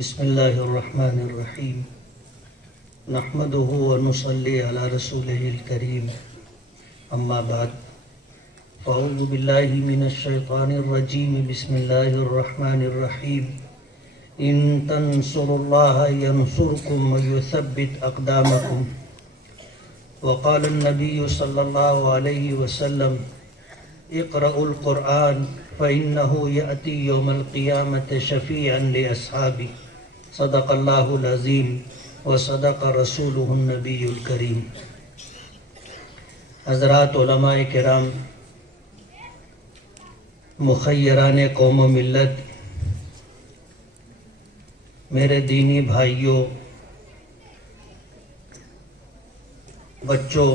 بسم اللہ الرحمن الرحیم نحمده ونصلی علی رسوله الکریم اما بعد فاعوذ باللہ من الشیطان الرجیم بسم اللہ الرحمن الرحیم ان تنصروا اللہ ینصرکم ویثبت اقدامکم وقال النبی صلی اللہ علیہ وسلم اقرأوا القرآن فإنه يأتي يوم القيامة شفيعا لأصحابه صدق اللہ العظیم وصدق رسولہ النبی الکریم۔ حضرات علماء کرام، مخیران قوم و ملت، میرے دینی بھائیوں، بچوں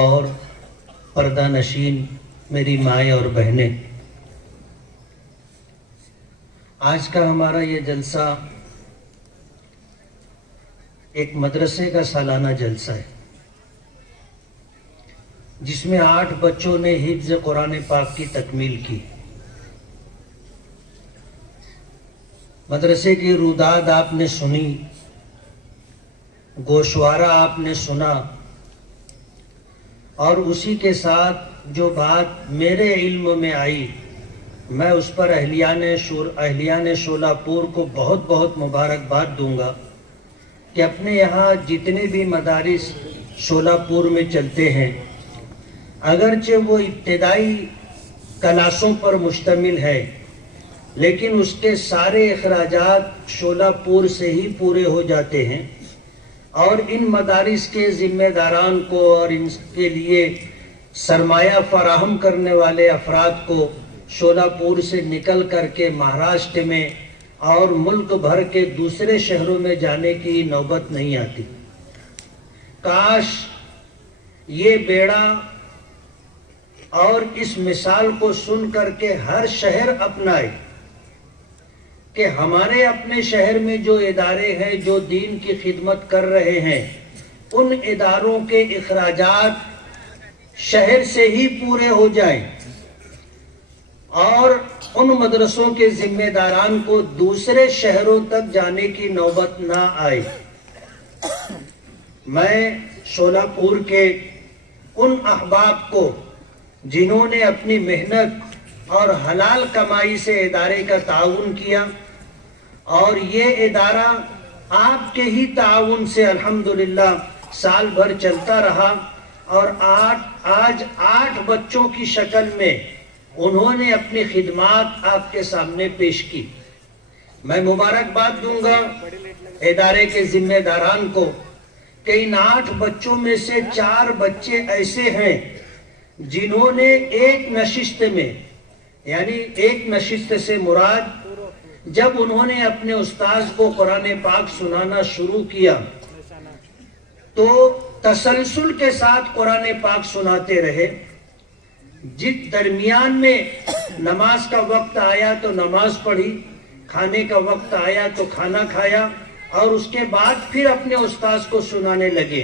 اور پردہ نشین میری مائیں اور بہنیں، آج کا ہمارا یہ جلسہ ایک مدرسے کا سالانہ جلسہ ہے جس میں 8 بچوں نے حفظ قرآن پاک کی تکمیل کی۔ مدرسے کی روداد آپ نے سنی، گوشوارہ آپ نے سنا، اور اسی کے ساتھ جو بات میرے علم میں آئی، میں اس پر اہلیان شولہ پور کو بہت بہت مبارکباد دوں گا کہ اپنے یہاں جتنے بھی مدارس شولہ پور میں چلتے ہیں، اگرچہ وہ ابتدائی کلاسوں پر مشتمل ہے، لیکن اس کے سارے اخراجات شولہ پور سے ہی پورے ہو جاتے ہیں، اور ان مدارس کے ذمہ داران کو اور ان کے لیے سرمایہ فراہم کرنے والے افراد کو شولہ پور سے نکل کر کے مہاراشٹر میں اور ملک بھر کے دوسرے شہروں میں جانے کی نوبت نہیں آتی۔ کاش یہ بیڑا اور اس مثال کو سن کر کے ہر شہر اپنائے کہ ہمارے اپنے شہر میں جو ادارے ہیں جو دین کی خدمت کر رہے ہیں، ان اداروں کے اخراجات شہر سے ہی پورے ہو جائیں اور ان مدرسوں کے ذمہ داران کو دوسرے شہروں تک جانے کی نوبت نہ آئے۔ میں شولہ پور کے ان احباب کو جنہوں نے اپنی محنت اور حلال کمائی سے ادارے کا تعاون کیا، اور یہ ادارہ آپ کے ہی تعاون سے الحمدللہ سال بھر چلتا رہا، اور آج 8 بچوں کی شکل میں انہوں نے اپنی خدمات آپ کے سامنے پیش کی۔ میں مبارکباد دوں گا ادارے کے ذمہ داران کو کہ ان 8 بچوں میں سے 4 بچے ایسے ہیں جنہوں نے ایک نشست میں، یعنی ایک نشست سے مراد جب انہوں نے اپنے استاذ کو قرآن پاک سنانا شروع کیا تو تسلسل کے ساتھ قرآن پاک سناتے رہے۔ جس درمیان میں نماز کا وقت آیا تو نماز پڑھی، کھانے کا وقت آیا تو کھانا کھایا، اور اس کے بعد پھر اپنے استاذ کو سنانے لگے،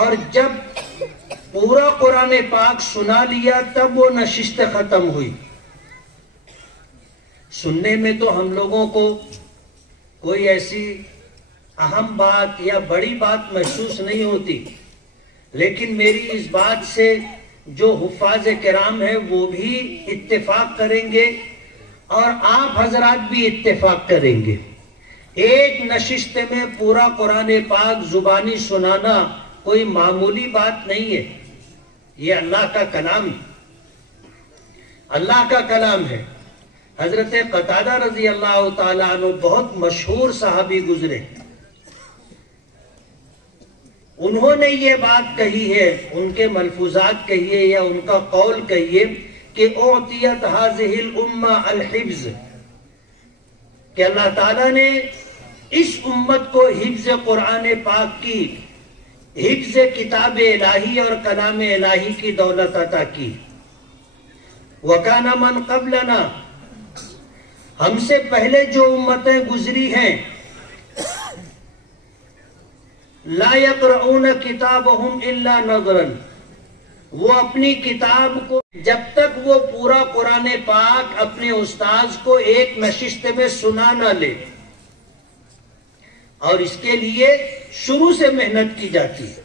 اور جب پورا قرآن پاک سنا لیا تب وہ نشست ختم ہوئی۔ سننے میں تو ہم لوگوں کو کوئی ایسی اہم بات یا بڑی بات محسوس نہیں ہوتی، لیکن میری اس بات سے جو حفاظ کرام ہیں وہ بھی اتفاق کریں گے اور آپ حضرات بھی اتفاق کریں گے۔ ایک نشست میں پورا قرآن پاک زبانی سنانا کوئی معمولی بات نہیں ہے، یہ اللہ کا کلام ہے، اللہ کا کلام ہے۔ حضرت قتادہ رضی اللہ تعالیٰ عنہ بہت مشہور صحابی گزرے، انہوں نے یہ بات کہی ہے، ان کے ملفوظات کہیے یا ان کا قول کہیے کہ اعطیت هذه الامہ الحفظ، کہ اللہ تعالیٰ نے اس امت کو حفظ قرآن پاک کی، حفظ کتاب الہی اور کلام الہی کی دولت عطا کی۔ وَكَانَ مَنْ قَبْلَنَا، ہم سے پہلے جو امتیں گزری ہیں، لا يقرؤون کتابهم الا نظرا، وہ اپنی کتاب کو جب تک وہ پورا قرآن پاک اپنے استاذ کو ایک نشست میں سنا نہ لے، اور اس کے لیے شروع سے محنت کی جاتی ہے،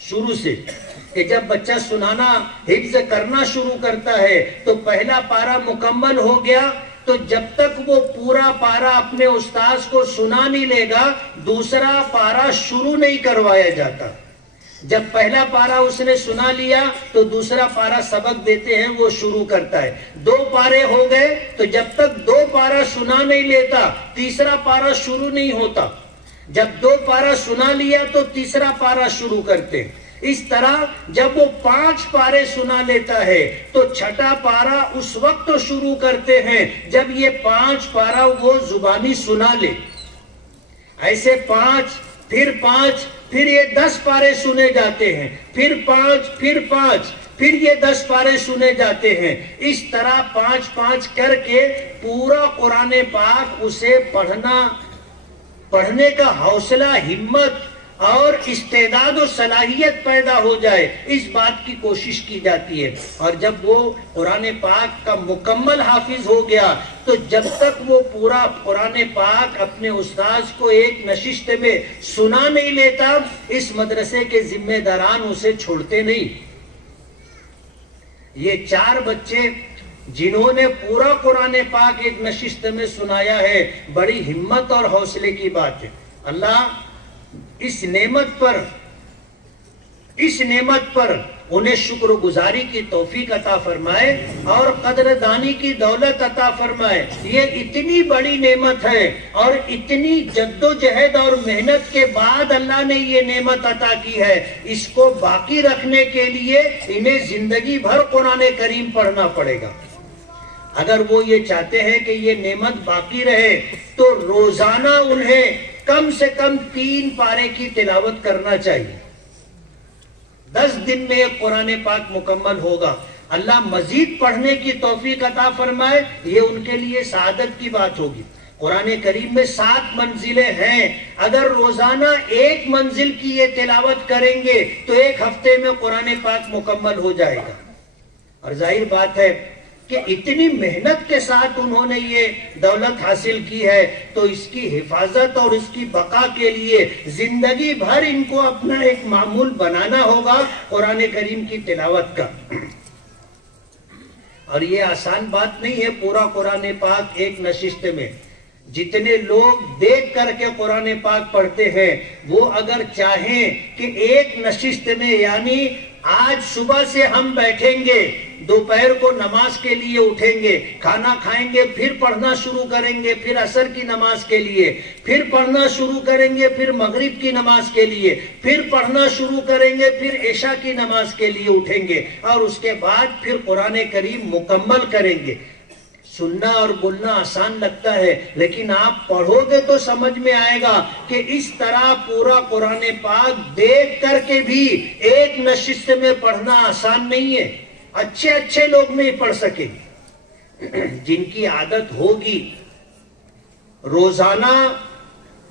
شروع سے، کہ جب بچہ سنانا حفظ کرنا شروع کرتا ہے تو پہلا پارہ مکمل ہو گیا تو جب تک وہ پورا پارہ اپنے استاذ کو سنا نہیں لے گا دوسرا پارہ شروع نہیں کروایا جاتا۔ جب پہلا پارہ اس نے سنا لیا تو دوسرا پارہ سبق دیتے ہیں وہ شروع کرتا ہے۔ 2 پارے ہو گئے تو جب تک 2 پارہ سنا نہیں لیتا تیسرا پارہ شروع نہیں ہوتا۔ جب 2 پارہ سنا لیا تو تیسرا پارہ شروع کرتے ہیں۔ اس طرح جب وہ 5 پارے سنا لیتا ہے تو چھٹا پارہ اس وقت شروع کرتے ہیں جب یہ 5 پارہ وہ زبانی سنا لے۔ ایسے 5 پھر یہ 10 پارے سنے جاتے ہیں، پھر 5 پھر یہ 10 پارے سنے جاتے ہیں۔ اس طرح 5 کر کے پورا قرآن پاک اسے پڑھنے کا حوصلہ، ہمت اور استعداد و صلاحیت پیدا ہو جائے، اس بات کی کوشش کی جاتی ہے۔ اور جب وہ قرآن پاک کا مکمل حافظ ہو گیا تو جب تک وہ پورا قرآن پاک اپنے استاذ کو ایک نشست میں سنا نہیں لیتا اس مدرسے کے ذمہ داران اسے چھوڑتے نہیں۔ یہ 4 بچے جنہوں نے پورا قرآن پاک ایک نشست میں سنایا ہے، بڑی ہمت اور حوصلے کی بات ہے۔ اللہ اس نعمت پر انہیں شکر گزاری کی توفیق عطا فرمائے اور قدردانی کی دولت عطا فرمائے۔ یہ اتنی بڑی نعمت ہے اور اتنی جد و جہد اور محنت کے بعد اللہ نے یہ نعمت عطا کی ہے، اس کو باقی رکھنے کے لیے انہیں زندگی بھر قرآن کریم پڑھنا پڑے گا۔ اگر وہ یہ چاہتے ہیں کہ یہ نعمت باقی رہے تو روزانہ انہیں کم سے کم 3 پارے کی تلاوت کرنا چاہیے۔ 10 دن میں ایک قرآن پاک مکمل ہوگا۔ اللہ مزید پڑھنے کی توفیق عطا فرمائے، یہ ان کے لیے سعادت کی بات ہوگی۔ قرآن کریم میں 7 منزلیں ہیں، اگر روزانہ 1 منزل کی یہ تلاوت کریں گے تو 1 ہفتے میں قرآن پاک مکمل ہو جائے گا۔ اور ظاہر بات ہے کہ اتنی محنت کے ساتھ انہوں نے یہ دولت حاصل کی ہے تو اس کی حفاظت اور اس کی بقا کے لیے زندگی بھر ان کو اپنا ایک معمول بنانا ہوگا قرآن کریم کی تلاوت کا۔ اور یہ آسان بات نہیں ہے پورا قرآن پاک ایک نشست میں۔ جتنے لوگ دیکھ کر کے قرآن پاک پڑھتے ہیں وہ اگر چاہیں کہ ایک نشست میں، یعنی آج صبح سے ہم بیٹھیں گے، دوپہر کو نماز کے لیے اٹھیں گے، کھانا کھائیں گے، پھر پڑھنا شروع کریں گے، پھر عصر کی نماز کے لیے، پھر پڑھنا شروع کریں گے، پھر مغرب کی نماز کے لیے، پھر پڑھنا شروع کریں گے، پھر عشاء کی نماز کے لیے اٹھیں گے اور اس کے بعد پھر قرآن کریم مکمل کریں گے۔ سننا اور بولنا آسان لگتا ہے لیکن آپ پڑھو گے تو سمجھ میں آئے گا کہ اس طرح پورا قرآن پاک دیکھ کر کے بھی ایک نشست میں پڑھنا آسان نہیں ہے۔ اچھے لوگ نہیں پڑھ سکیں، جن کی عادت ہوگی روزانہ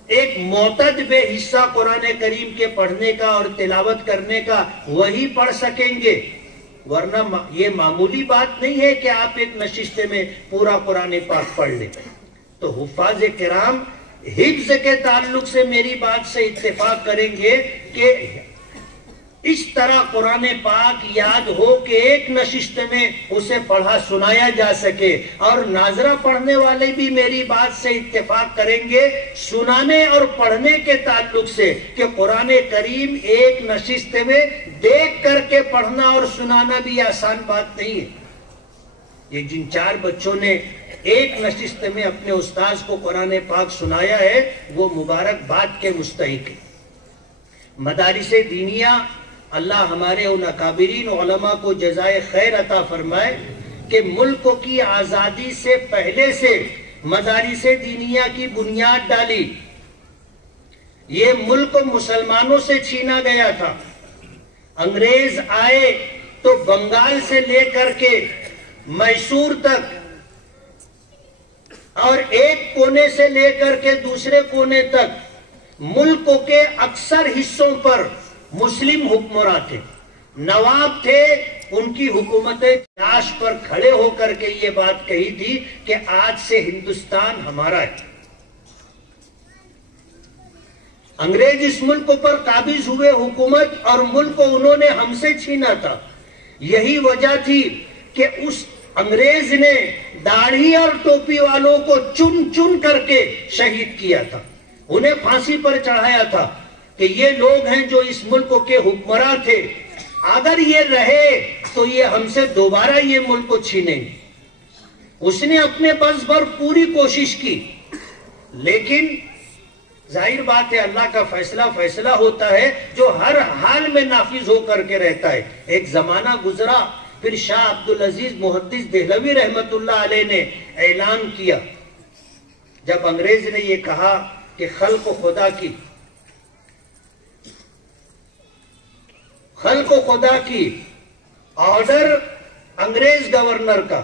ایک معتد بے حصہ قرآن کریم کے پڑھنے کا اور تلاوت کرنے کا وہی پڑھ سکیں گے، ورنہ یہ معمولی بات نہیں ہے کہ آپ ایک نشست میں پورا قرآن پاک پڑھ لیں۔ تو حفاظ کرام حفظ کے تعلق سے میری بات سے اتفاق کریں گے کہ اس طرح قرآن پاک یاد ہو کہ ایک نشست میں اسے پڑھا سنایا جا سکے، اور ناظرہ پڑھنے والے بھی میری بات سے اتفاق کریں گے سنانے اور پڑھنے کے تعلق سے کہ قرآن کریم ایک نشست میں دیکھ کر کے پڑھنا اور سنانا بھی آسان بات نہیں ہے۔ یہ جن 4 بچوں نے ایک نشست میں اپنے استاذ کو قرآن پاک سنایا ہے وہ مبارک بات کے مستحق ہے۔ مدارس دینیہ، اللہ ہمارے ان اکابرین علماء کو جزائے خیر عطا فرمائے کہ ملک کی آزادی سے پہلے سے مدارس دینیہ کی بنیاد ڈالی۔ یہ ملک مسلمانوں سے چھینا گیا تھا، انگریز آئے تو بنگال سے لے کر کے میسور تک اور ایک کونے سے لے کر کے دوسرے کونے تک ملک کے اکثر حصوں پر مسلم حکمراں تھے۔ نواب تھے، ان کی حکومت لاش پر کھڑے ہو کر کے یہ بات کہی تھی کہ آج سے ہندوستان ہمارا ہے۔ انگریز اس ملک پر قابض ہوئے حکومت، اور ملک کو انہوں نے ہم سے چھینا تھا۔ یہی وجہ تھی کہ اس انگریز نے داڑھی اور ٹوپی والوں کو چن چن کر کے شہید کیا تھا، انہیں پھانسی پر چڑھایا تھا کہ یہ لوگ ہیں جو اس ملک کے حکمراں تھے، اگر یہ رہے تو یہ ہم سے دوبارہ یہ ملک کو چھینیں گے۔ اس نے اپنے بس پر پوری کوشش کی، لیکن ظاہر بات ہے اللہ کا فیصلہ ہوتا ہے جو ہر حال میں نافذ ہو کر کے رہتا ہے۔ ایک زمانہ گزرا، پھر شاہ عبدالعزیز محدث دہلوی رحمت اللہ علیہ نے اعلان کیا، جب انگریز نے یہ کہا کہ خلق و خدا کی آرڈر انگریز گورنر کا،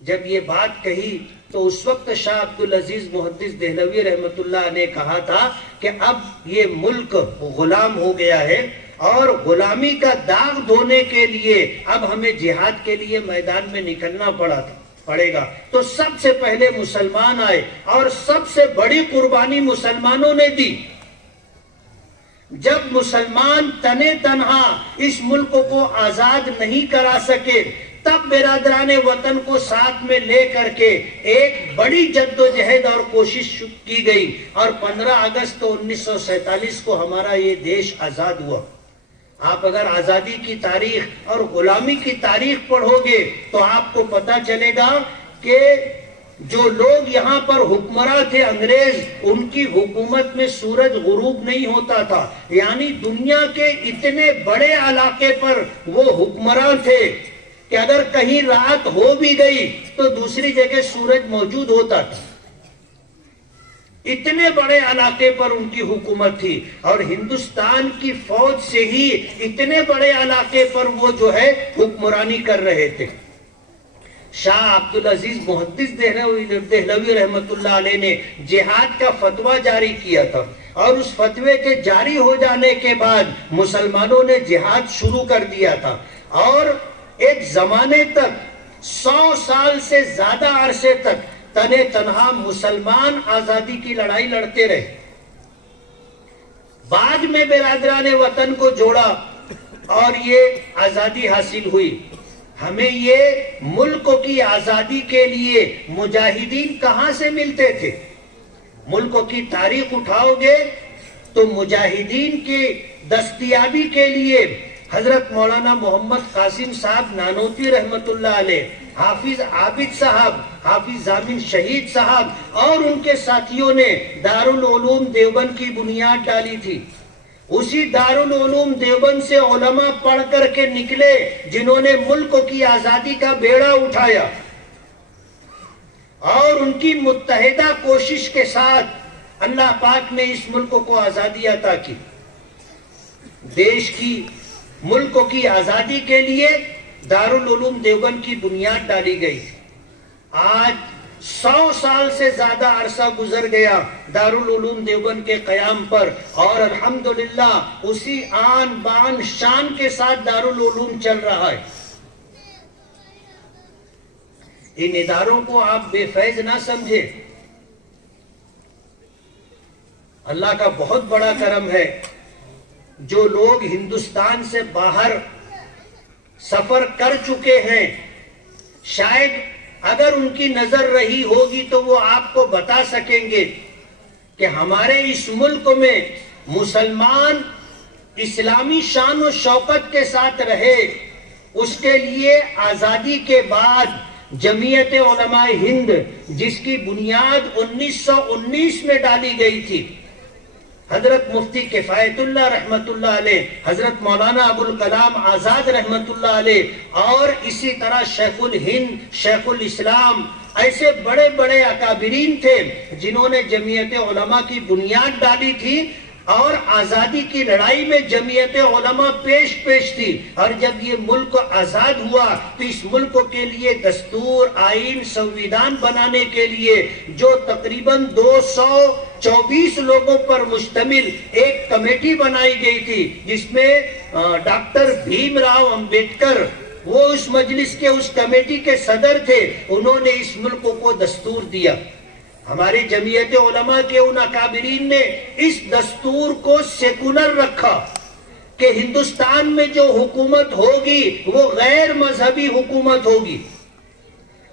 جب یہ بات کہی تو اس وقت شاہ عبدالعزیز محدث دہلوی رحمت اللہ نے کہا تھا کہ اب یہ ملک غلام ہو گیا ہے، اور غلامی کا داغ دھونے کے لیے اب ہمیں جہاد کے لیے میدان میں نکلنا پڑے گا۔ تو سب سے پہلے مسلمان آئے، اور سب سے بڑی قربانی مسلمانوں نے دی۔ جب مسلمان تنے تنہا اس ملک کو آزاد نہیں کرا سکے، تب برادران وطن کو ساتھ میں لے کر کے ایک بڑی جدوجہد اور کوشش کی گئی، اور 15 اگست 1947 کو ہمارا یہ دیش آزاد ہوا۔ آپ اگر آزادی کی تاریخ اور غلامی کی تاریخ پڑھو گے تو آپ کو پتا چلے گا کہ جو لوگ یہاں پر حکمراں تھے انگریز، ان کی حکومت میں سورج غروب نہیں ہوتا تھا، یعنی دنیا کے اتنے بڑے علاقے پر وہ حکمراں تھے کہ اگر کہیں رات ہو بھی گئی تو دوسری جگہ سورج موجود ہوتا تھا۔ اتنے بڑے علاقے پر ان کی حکومت تھی، اور ہندوستان کی فوج سے ہی اتنے بڑے علاقے پر وہ جو ہے حکمرانی کر رہے تھے۔ شاہ عبدالعزیز محدث دہلوی رحمت اللہ علیہ نے جہاد کا فتویٰ جاری کیا تھا، اور اس فتوے کے جاری ہو جانے کے بعد مسلمانوں نے جہاد شروع کر دیا تھا، اور ایک زمانے تک 100 سال سے زیادہ عرصے تک تنے تنہا مسلمان آزادی کی لڑائی لڑتے رہے۔ بعد میں برادران وطن کو جوڑا اور یہ آزادی حاصل ہوئی۔ ہمیں یہ ملک کی آزادی کے لیے مجاہدین کہاں سے ملتے تھے؟ ملک کی تاریخ اٹھاؤ گے تو مجاہدین کی دستیابی کے لیے حضرت مولانا محمد قاسم صاحب نانوتوی رحمت اللہ علیہ، حافظ عابد صاحب، حافظ ضامن شہید صاحب اور ان کے ساتھیوں نے دارالعلوم دیوبند کی بنیاد ڈالی تھی۔ اسی دارالعلوم دیوبند سے علماء پڑھ کر کے نکلے جنہوں نے ملک کی آزادی کا بیڑا اٹھایا، اور ان کی متحدہ کوشش کے ساتھ اللہ پاک نے اس ملک کو آزادی عطا کی۔ دیش کی ملک کی آزادی کے لیے دارالعلوم دیوبند کی بنیاد ڈالی گئی۔ آج 100 سال سے زیادہ عرصہ گزر گیا دارالعلوم دیوبند کے قیام پر، اور الحمدللہ اسی آن بان شان کے ساتھ دارالعلوم چل رہا ہے۔ ان اداروں کو آپ بے فیض نہ سمجھیں، اللہ کا بہت بڑا کرم ہے۔ جو لوگ ہندوستان سے باہر سفر کر چکے ہیں، شاید اگر ان کی نظر رہی ہوگی تو وہ آپ کو بتا سکیں گے کہ ہمارے اس ملک میں مسلمان اسلامی شان و شوکت کے ساتھ رہے۔ اس کے لیے آزادی کے بعد جمعیت علماء ہند، جس کی بنیاد 1919 میں ڈالی گئی تھی، حضرت مفتی کفایت اللہ رحمت اللہ علیہ، حضرت مولانا ابوالکلام آزاد رحمت اللہ علیہ، اور اسی طرح شیخ الہند، شیخ الاسلام، ایسے بڑے بڑے اکابرین تھے جنہوں نے جمعیت علماء کی بنیاد ڈالی تھی۔ اور آزادی کی لڑائی میں جمعیت علماء پیش تھی، اور جب یہ ملک آزاد ہوا تو اس ملک کے لیے دستور، آئین، سنویدھان بنانے کے لیے جو تقریباً 224 لوگوں پر مشتمل ایک کمیٹی بنائی گئی تھی، جس میں ڈاکٹر بھیم راؤ امبیڈکر وہ اس مجلس کے اس کمیٹی کے صدر تھے، انہوں نے اس ملک کو دستور دیا۔ ہماری جمعیت علماء کے ان اکابرین نے اس دستور کو سیکولر رکھا کہ ہندوستان میں جو حکومت ہوگی وہ غیر مذہبی حکومت ہوگی،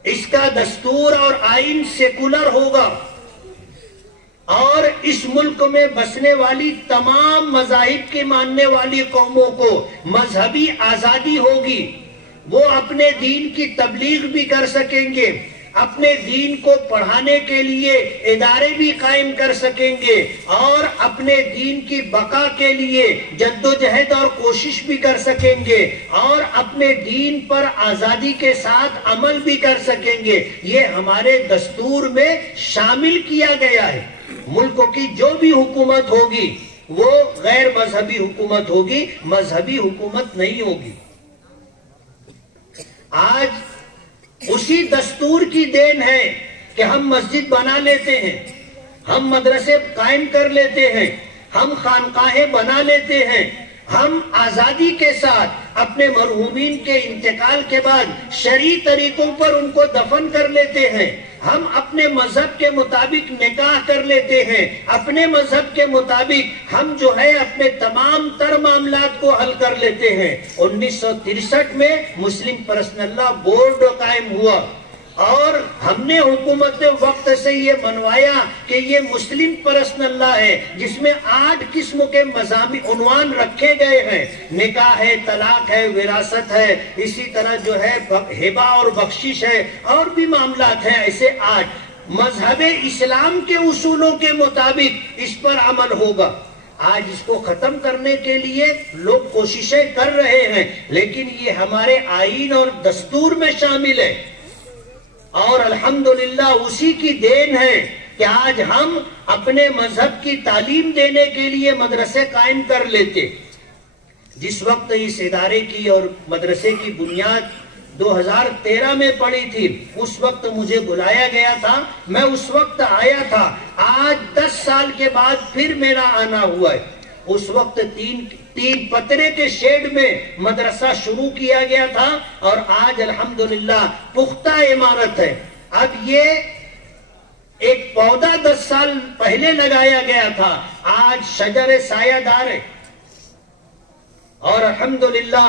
اس کا دستور اور آئین سیکولر ہوگا، اور اس ملک میں بسنے والی تمام مذاہب کی ماننے والی قوموں کو مذہبی آزادی ہوگی، وہ اپنے دین کی تبلیغ بھی کر سکیں گے، اپنے دین کو پڑھانے کے لیے ادارے بھی قائم کر سکیں گے، اور اپنے دین کی بقا کے لیے جدوجہد اور کوشش بھی کر سکیں گے، اور اپنے دین پر آزادی کے ساتھ عمل بھی کر سکیں گے۔ یہ ہمارے دستور میں شامل کیا گیا ہے۔ ملک کی جو بھی حکومت ہوگی وہ غیر مذہبی حکومت ہوگی، مذہبی حکومت نہیں ہوگی۔ آج اسی دستور کی دین ہے کہ ہم مسجد بنا لیتے ہیں، ہم مدرسے قائم کر لیتے ہیں، ہم خانقاہیں بنا لیتے ہیں، ہم آزادی کے ساتھ اپنے مرحومین کے انتقال کے بعد شرعی طریقوں پر ان کو دفن کر لیتے ہیں، ہم اپنے مذہب کے مطابق نکاح کر لیتے ہیں، اپنے مذہب کے مطابق ہم جو ہے اپنے تمام تر معاملات کو حل کر لیتے ہیں۔ 1963 میں مسلم پرسنل لا بورڈ قائم ہوا، اور ہم نے حکومت وقت سے یہ منوایا کہ یہ مسلم پرسنل لا ہے، جس میں 8 قسم کے مضامین عنوان رکھے گئے ہیں، نکاح ہے، طلاق ہے، وراثت ہے، اسی طرح جو ہے ہبہ اور بخشش ہے، اور بھی معاملات ہیں ایسے 8۔ مذہب اسلام کے اصولوں کے مطابق اس پر عمل ہوگا۔ آج اس کو ختم کرنے کے لیے لوگ کوششیں کر رہے ہیں، لیکن یہ ہمارے آئین اور دستور میں شامل ہے، اور الحمدللہ اسی کی دین ہے کہ آج ہم اپنے مذہب کی تعلیم دینے کے لیے مدرسے قائم کر لیتے۔ جس وقت اس ادارے کی اور مدرسے کی بنیاد 2013 میں پڑی تھی، اس وقت مجھے بلایا گیا تھا، میں اس وقت آیا تھا۔ آج 10 سال کے بعد پھر میرا آنا ہوا ہے۔ اس وقت تین پترے کے شیڈ میں مدرسہ شروع کیا گیا تھا، اور آج الحمدللہ پختہ عمارت ہے۔ اب یہ ایک پودا 10 سال پہلے لگایا گیا تھا، آج شجر سایہ دار ہے، اور الحمدللہ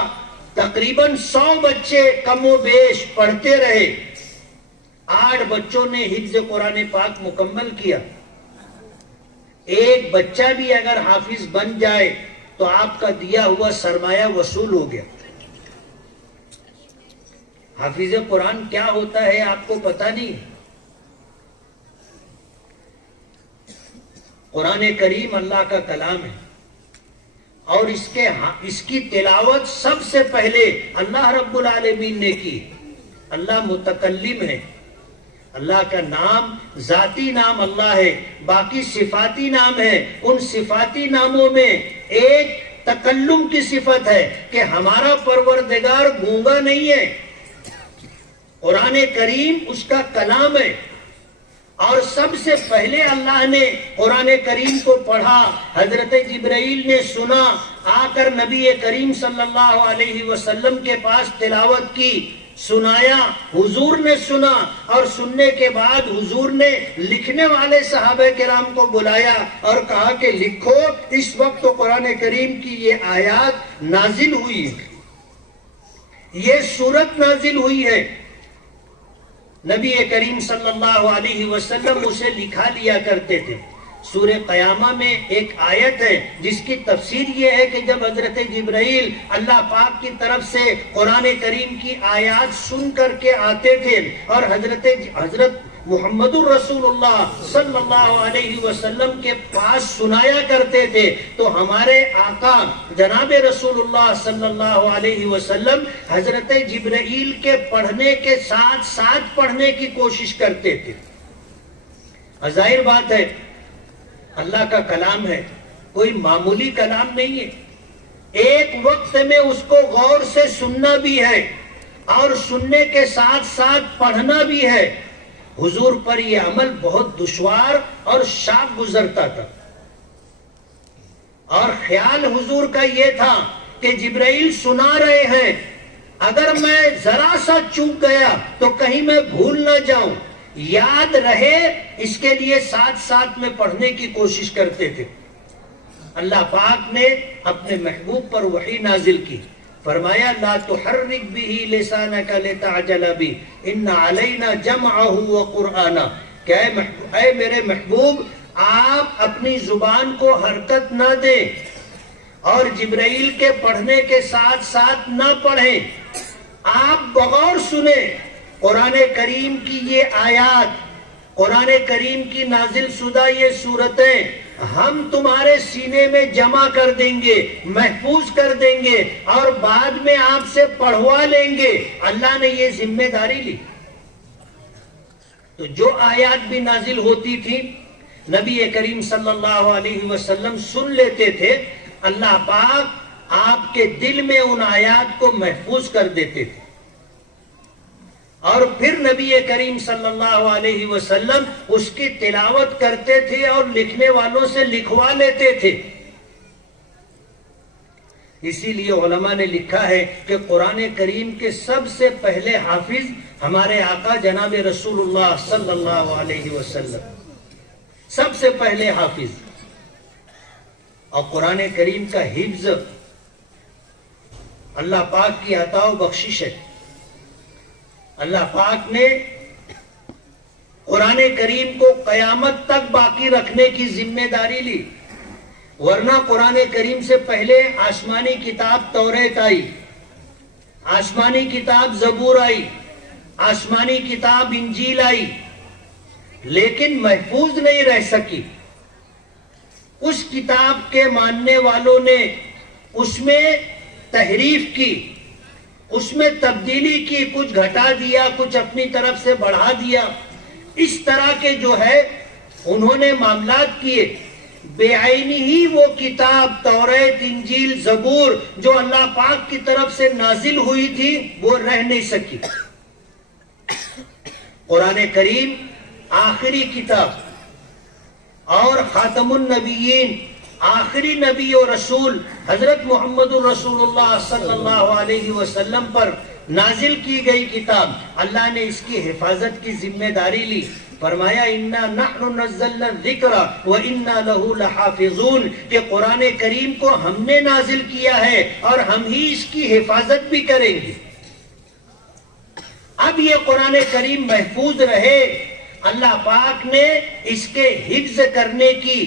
تقریباً 100 بچے کم و بیش پڑھتے رہے۔ 8 بچوں نے حفظ قرآن پاک مکمل کیا۔ ایک بچہ بھی اگر حافظ بن جائے تو آپ کا دیا ہوا سرمایہ وصول ہو گیا۔ حافظ قرآن کیا ہوتا ہے آپ کو پتہ نہیں؟ قرآن کریم اللہ کا کلام ہے، اور اس کی تلاوت سب سے پہلے اللہ رب العالمین نے کی۔ اللہ متکلم ہے، اللہ کا نام ذاتی نام اللہ ہے، باقی صفاتی نام ہے۔ ان صفاتی ناموں میں ایک تکلم کی صفت ہے کہ ہمارا پروردگار گونگا نہیں ہے۔ قرآن کریم اس کا کلام ہے، اور سب سے پہلے اللہ نے قرآن کریم کو پڑھا، حضرت جبرائیل نے سنا، آ کر نبی کریم صلی اللہ علیہ وسلم کے پاس تلاوت کی، سنایا، حضور نے سنا، اور سننے کے بعد حضور نے لکھنے والے صحابہ کرام کو بلایا اور کہا کہ لکھو، اس وقت قرآن کریم کی یہ آیات نازل ہوئی ہے، یہ سورت نازل ہوئی ہے۔ نبی کریم صلی اللہ علیہ وسلم اسے لکھا لیا کرتے تھے۔ سورہ قیامہ میں ایک آیت ہے جس کی تفسیر یہ ہے کہ جب حضرت جبرائیل اللہ پاک کی طرف سے قرآن کریم کی آیات سن کر کے آتے تھے اور حضرت محمد الرسول اللہ صلی اللہ علیہ وسلم کے پاس سنایا کرتے تھے، تو ہمارے آقا جناب رسول اللہ صلی اللہ علیہ وسلم حضرت جبرائیل کے پڑھنے کے ساتھ ساتھ پڑھنے کی کوشش کرتے تھے۔ ظاہر بات ہے، اللہ کا کلام ہے، کوئی معمولی کلام نہیں ہے. ایک وقت میں اس کو غور سے سننا بھی ہے اور سننے کے ساتھ ساتھ پڑھنا بھی ہے. حضور پر یہ عمل بہت دشوار اور شاق گزرتا تھا، اور خیال حضور کا یہ تھا کہ جبرائیل سنا رہے ہیں، اگر میں ذرا سا چوک گیا تو کہیں میں بھول نہ جاؤں، یاد رہے، اس کے لیے ساتھ ساتھ میں پڑھنے کی کوشش کرتے تھے. اللہ پاک نے اپنے محبوب پر وحی نازل کی، فرمایا لا تحرک به لسانک لتعجل به ان علینا جمعه وقرآنہ، کہ اے میرے محبوب آپ اپنی زبان کو حرکت نہ دیں اور جبرائیل کے پڑھنے کے ساتھ ساتھ نہ پڑھیں، آپ بغور سنیں. قرآن کریم کی یہ آیات، قرآن کریم کی نازل شدہ یہ سورتیں ہم تمہارے سینے میں جمع کر دیں گے، محفوظ کر دیں گے اور بعد میں آپ سے پڑھوا لیں گے. اللہ نے یہ ذمہ داری لی. تو جو آیات بھی نازل ہوتی تھی نبی کریم صلی اللہ علیہ وسلم سن لیتے تھے. اللہ پاک آپ کے دل میں ان آیات کو محفوظ کر دیتے تھے، اور پھر نبی کریم صلی اللہ علیہ وسلم اس کی تلاوت کرتے تھے اور لکھنے والوں سے لکھوا لیتے تھے. اسی لیے علماء نے لکھا ہے کہ قرآن کریم کے سب سے پہلے حافظ ہمارے آقا جناب رسول اللہ صلی اللہ علیہ وسلم، سب سے پہلے حافظ. اور قرآن کریم کا حفظ اللہ پاک کی عطا و بخشش ہے. اللہ پاک نے قرآن کریم کو قیامت تک باقی رکھنے کی ذمہ داری لی، ورنہ قرآن کریم سے پہلے آسمانی کتاب توریت آئی، آسمانی کتاب زبور آئی، آسمانی کتاب انجیل آئی، لیکن محفوظ نہیں رہ سکی. اس کتاب کے ماننے والوں نے اس میں تحریف کی، اس میں تبدیلی کی، کچھ گھٹا دیا، کچھ اپنی طرف سے بڑھا دیا. اس طرح کے جو ہے انہوں نے معاملات کیے. بے عینی ہی وہ کتاب توریت، انجیل، زبور جو اللہ پاک کی طرف سے نازل ہوئی تھی وہ رہ نہیں سکی. قرآن کریم آخری کتاب اور خاتم النبیین، آخری نبی و رسول حضرت محمد رسول اللہ صلی اللہ علیہ وسلم پر نازل کی گئی کتاب. اللہ نے اس کی حفاظت کی ذمہ داری لی. فرمایا اِنَّا نَحْنُ نَزَّلْنَا الذِّكْرَ وَإِنَّا لَهُ لَحَافِظُونَ، کہ قرآن کریم کو ہم نے نازل کیا ہے اور ہم ہی اس کی حفاظت بھی کریں گے. اب یہ قرآن کریم محفوظ رہے، اللہ پاک نے اس کے حفظ کرنے کی،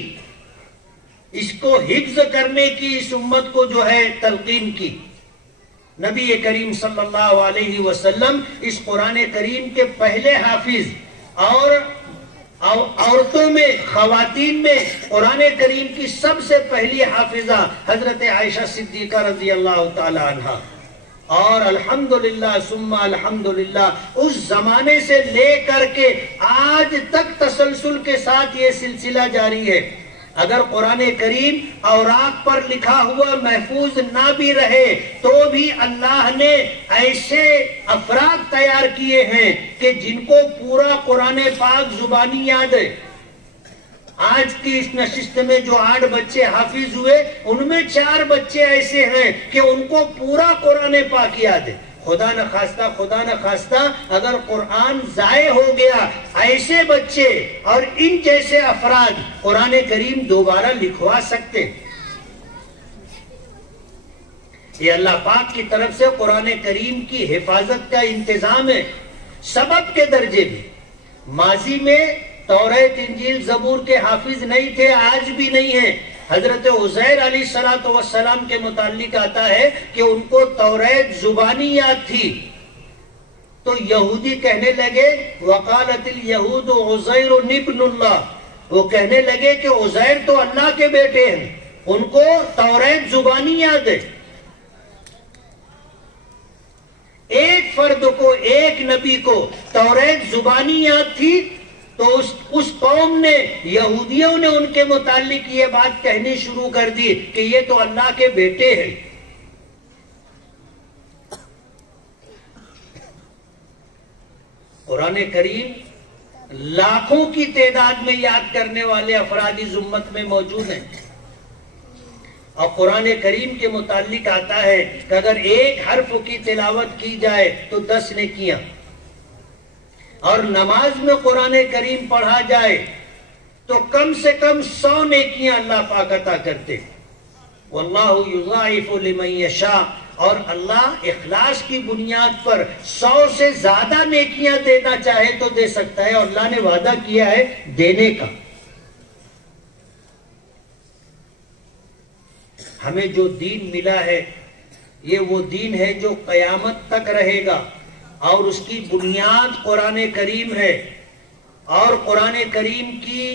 اس کو حفظ کرنے کی اس امت کو جو ہے تلقین کی. نبی کریم صلی اللہ علیہ وسلم اس قرآن کریم کے پہلے حافظ، اور عورتوں میں، خواتین میں قرآن کریم کی سب سے پہلی حافظہ حضرت عائشہ صدیقہ رضی اللہ تعالی عنہ. اور الحمدللہ ثم الحمدللہ اس زمانے سے لے کر کے آج تک تسلسل کے ساتھ یہ سلسلہ جاری ہے. اگر قرآن کریم اوراق پر لکھا ہوا محفوظ نہ بھی رہے تو بھی اللہ نے ایسے افراد تیار کیے ہیں کہ جن کو پورا قرآن پاک زبانی یاد ہے. آج کی اس نشست میں جو 8 بچے حافظ ہوئے، ان میں 4 بچے ایسے ہیں کہ ان کو پورا قرآن پاک یاد ہے. خدا نہ خواستہ اگر قرآن ضائع ہو گیا، ایسے بچے اور ان جیسے افراد قرآن کریم دوبارہ لکھوا سکتے. یہ اللہ پاک کی طرف سے قرآن کریم کی حفاظت کا انتظام ہے. سبب کے درجے میں ماضی میں توریت، انجیل، زبور کے حافظ نہیں تھے، آج بھی نہیں ہیں. حضرت عزیر علیہ السلام کے متعلق آتا ہے کہ ان کو توریت زبانی یاد تھی، تو یہودی کہنے لگے وقالت الیہود عزیر ابن اللہ، وہ کہنے لگے کہ عزیر تو اللہ کے بیٹے ہیں، ان کو توریت زبانی یاد ہے. ایک فرد کو، ایک نبی کو توریت زبانی یاد تھی، تو اس قوم نے، یہودیوں نے ان کے متعلق یہ بات کہنی شروع کر دی کہ یہ تو اللہ کے بیٹے ہیں۔ قرآن کریم لاکھوں کی تعداد میں یاد کرنے والے افراد اس امت میں موجود ہیں، اور قرآن کریم کے متعلق آتا ہے کہ اگر ایک حرف کی تلاوت کی جائے تو 10 نیکیاں، اور نماز میں قرآن کریم پڑھا جائے تو کم سے کم 100 نیکیاں اللہ پاک عطا کرتے۔ واللہ یضاعف لمن یشاء، اور اللہ اخلاص کی بنیاد پر 100 سے زیادہ نیکیاں دینا چاہے تو دے سکتا ہے، اور اللہ نے وعدہ کیا ہے دینے کا۔ ہمیں جو دین ملا ہے یہ وہ دین ہے جو قیامت تک رہے گا، اور اس کی بنیاد قرآن کریم ہے، اور قرآن کریم کی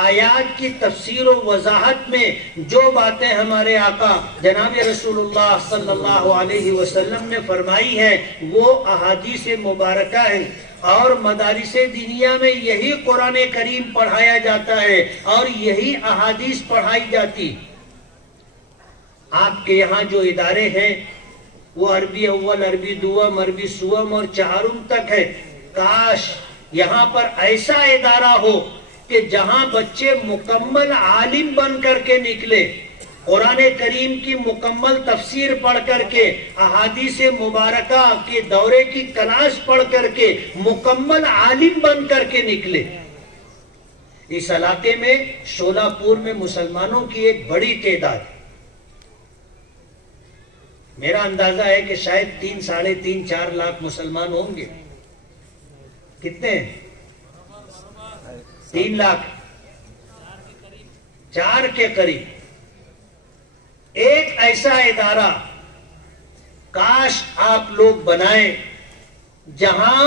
آیات کی تفسیر و وضاحت میں جو باتیں ہمارے آقا جناب رسول اللہ صلی اللہ علیہ وسلم نے فرمائی ہیں وہ احادیث مبارکہ ہیں، اور مدارس دینیہ میں یہی قرآن کریم پڑھایا جاتا ہے اور یہی احادیث پڑھائی جاتی۔ آپ کے یہاں جو ادارے ہیں وہ عربی اول، عربی دوم، عربی سوم اور چہارم تک ہے، کاش یہاں پر ایسا ادارہ ہو کہ جہاں بچے مکمل عالم بن کر کے نکلے، قرآن کریم کی مکمل تفسیر پڑھ کر کے، احادیث مبارکہ کے دورے کی کلاس پڑھ کر کے مکمل عالم بن کر کے نکلے۔ اس علاقے میں شولہ پور میں مسلمانوں کی ایک بڑی تعداد، میرا اندازہ ہے کہ شاید 3، 3.5، 4 لاکھ مسلمان ہوں گے۔ کتنے؟ 3 لاکھ، 4 کے قریب۔ ایک ایسا ادارہ کاش آپ لوگ بنائیں جہاں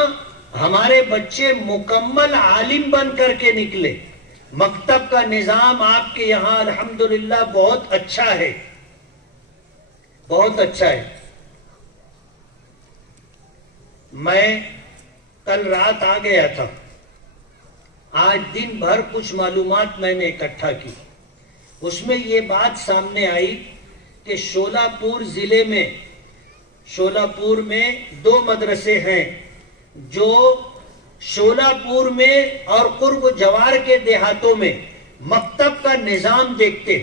ہمارے بچے مکمل عالم بن کر کے نکلے۔ مکتب کا نظام آپ کے یہاں الحمدللہ بہت اچھا ہے، بہت اچھا ہے۔ میں کل رات آ گیا تھا، آج دن بھر کچھ معلومات میں نے اکٹھا کی، اس میں یہ بات سامنے آئی کہ شولہ پور ضلع میں، شولہ پور میں 2 مدرسے ہیں جو شولہ پور میں اور قرب جوار کے دیہاتوں میں مکتب کا نظام دیکھتے،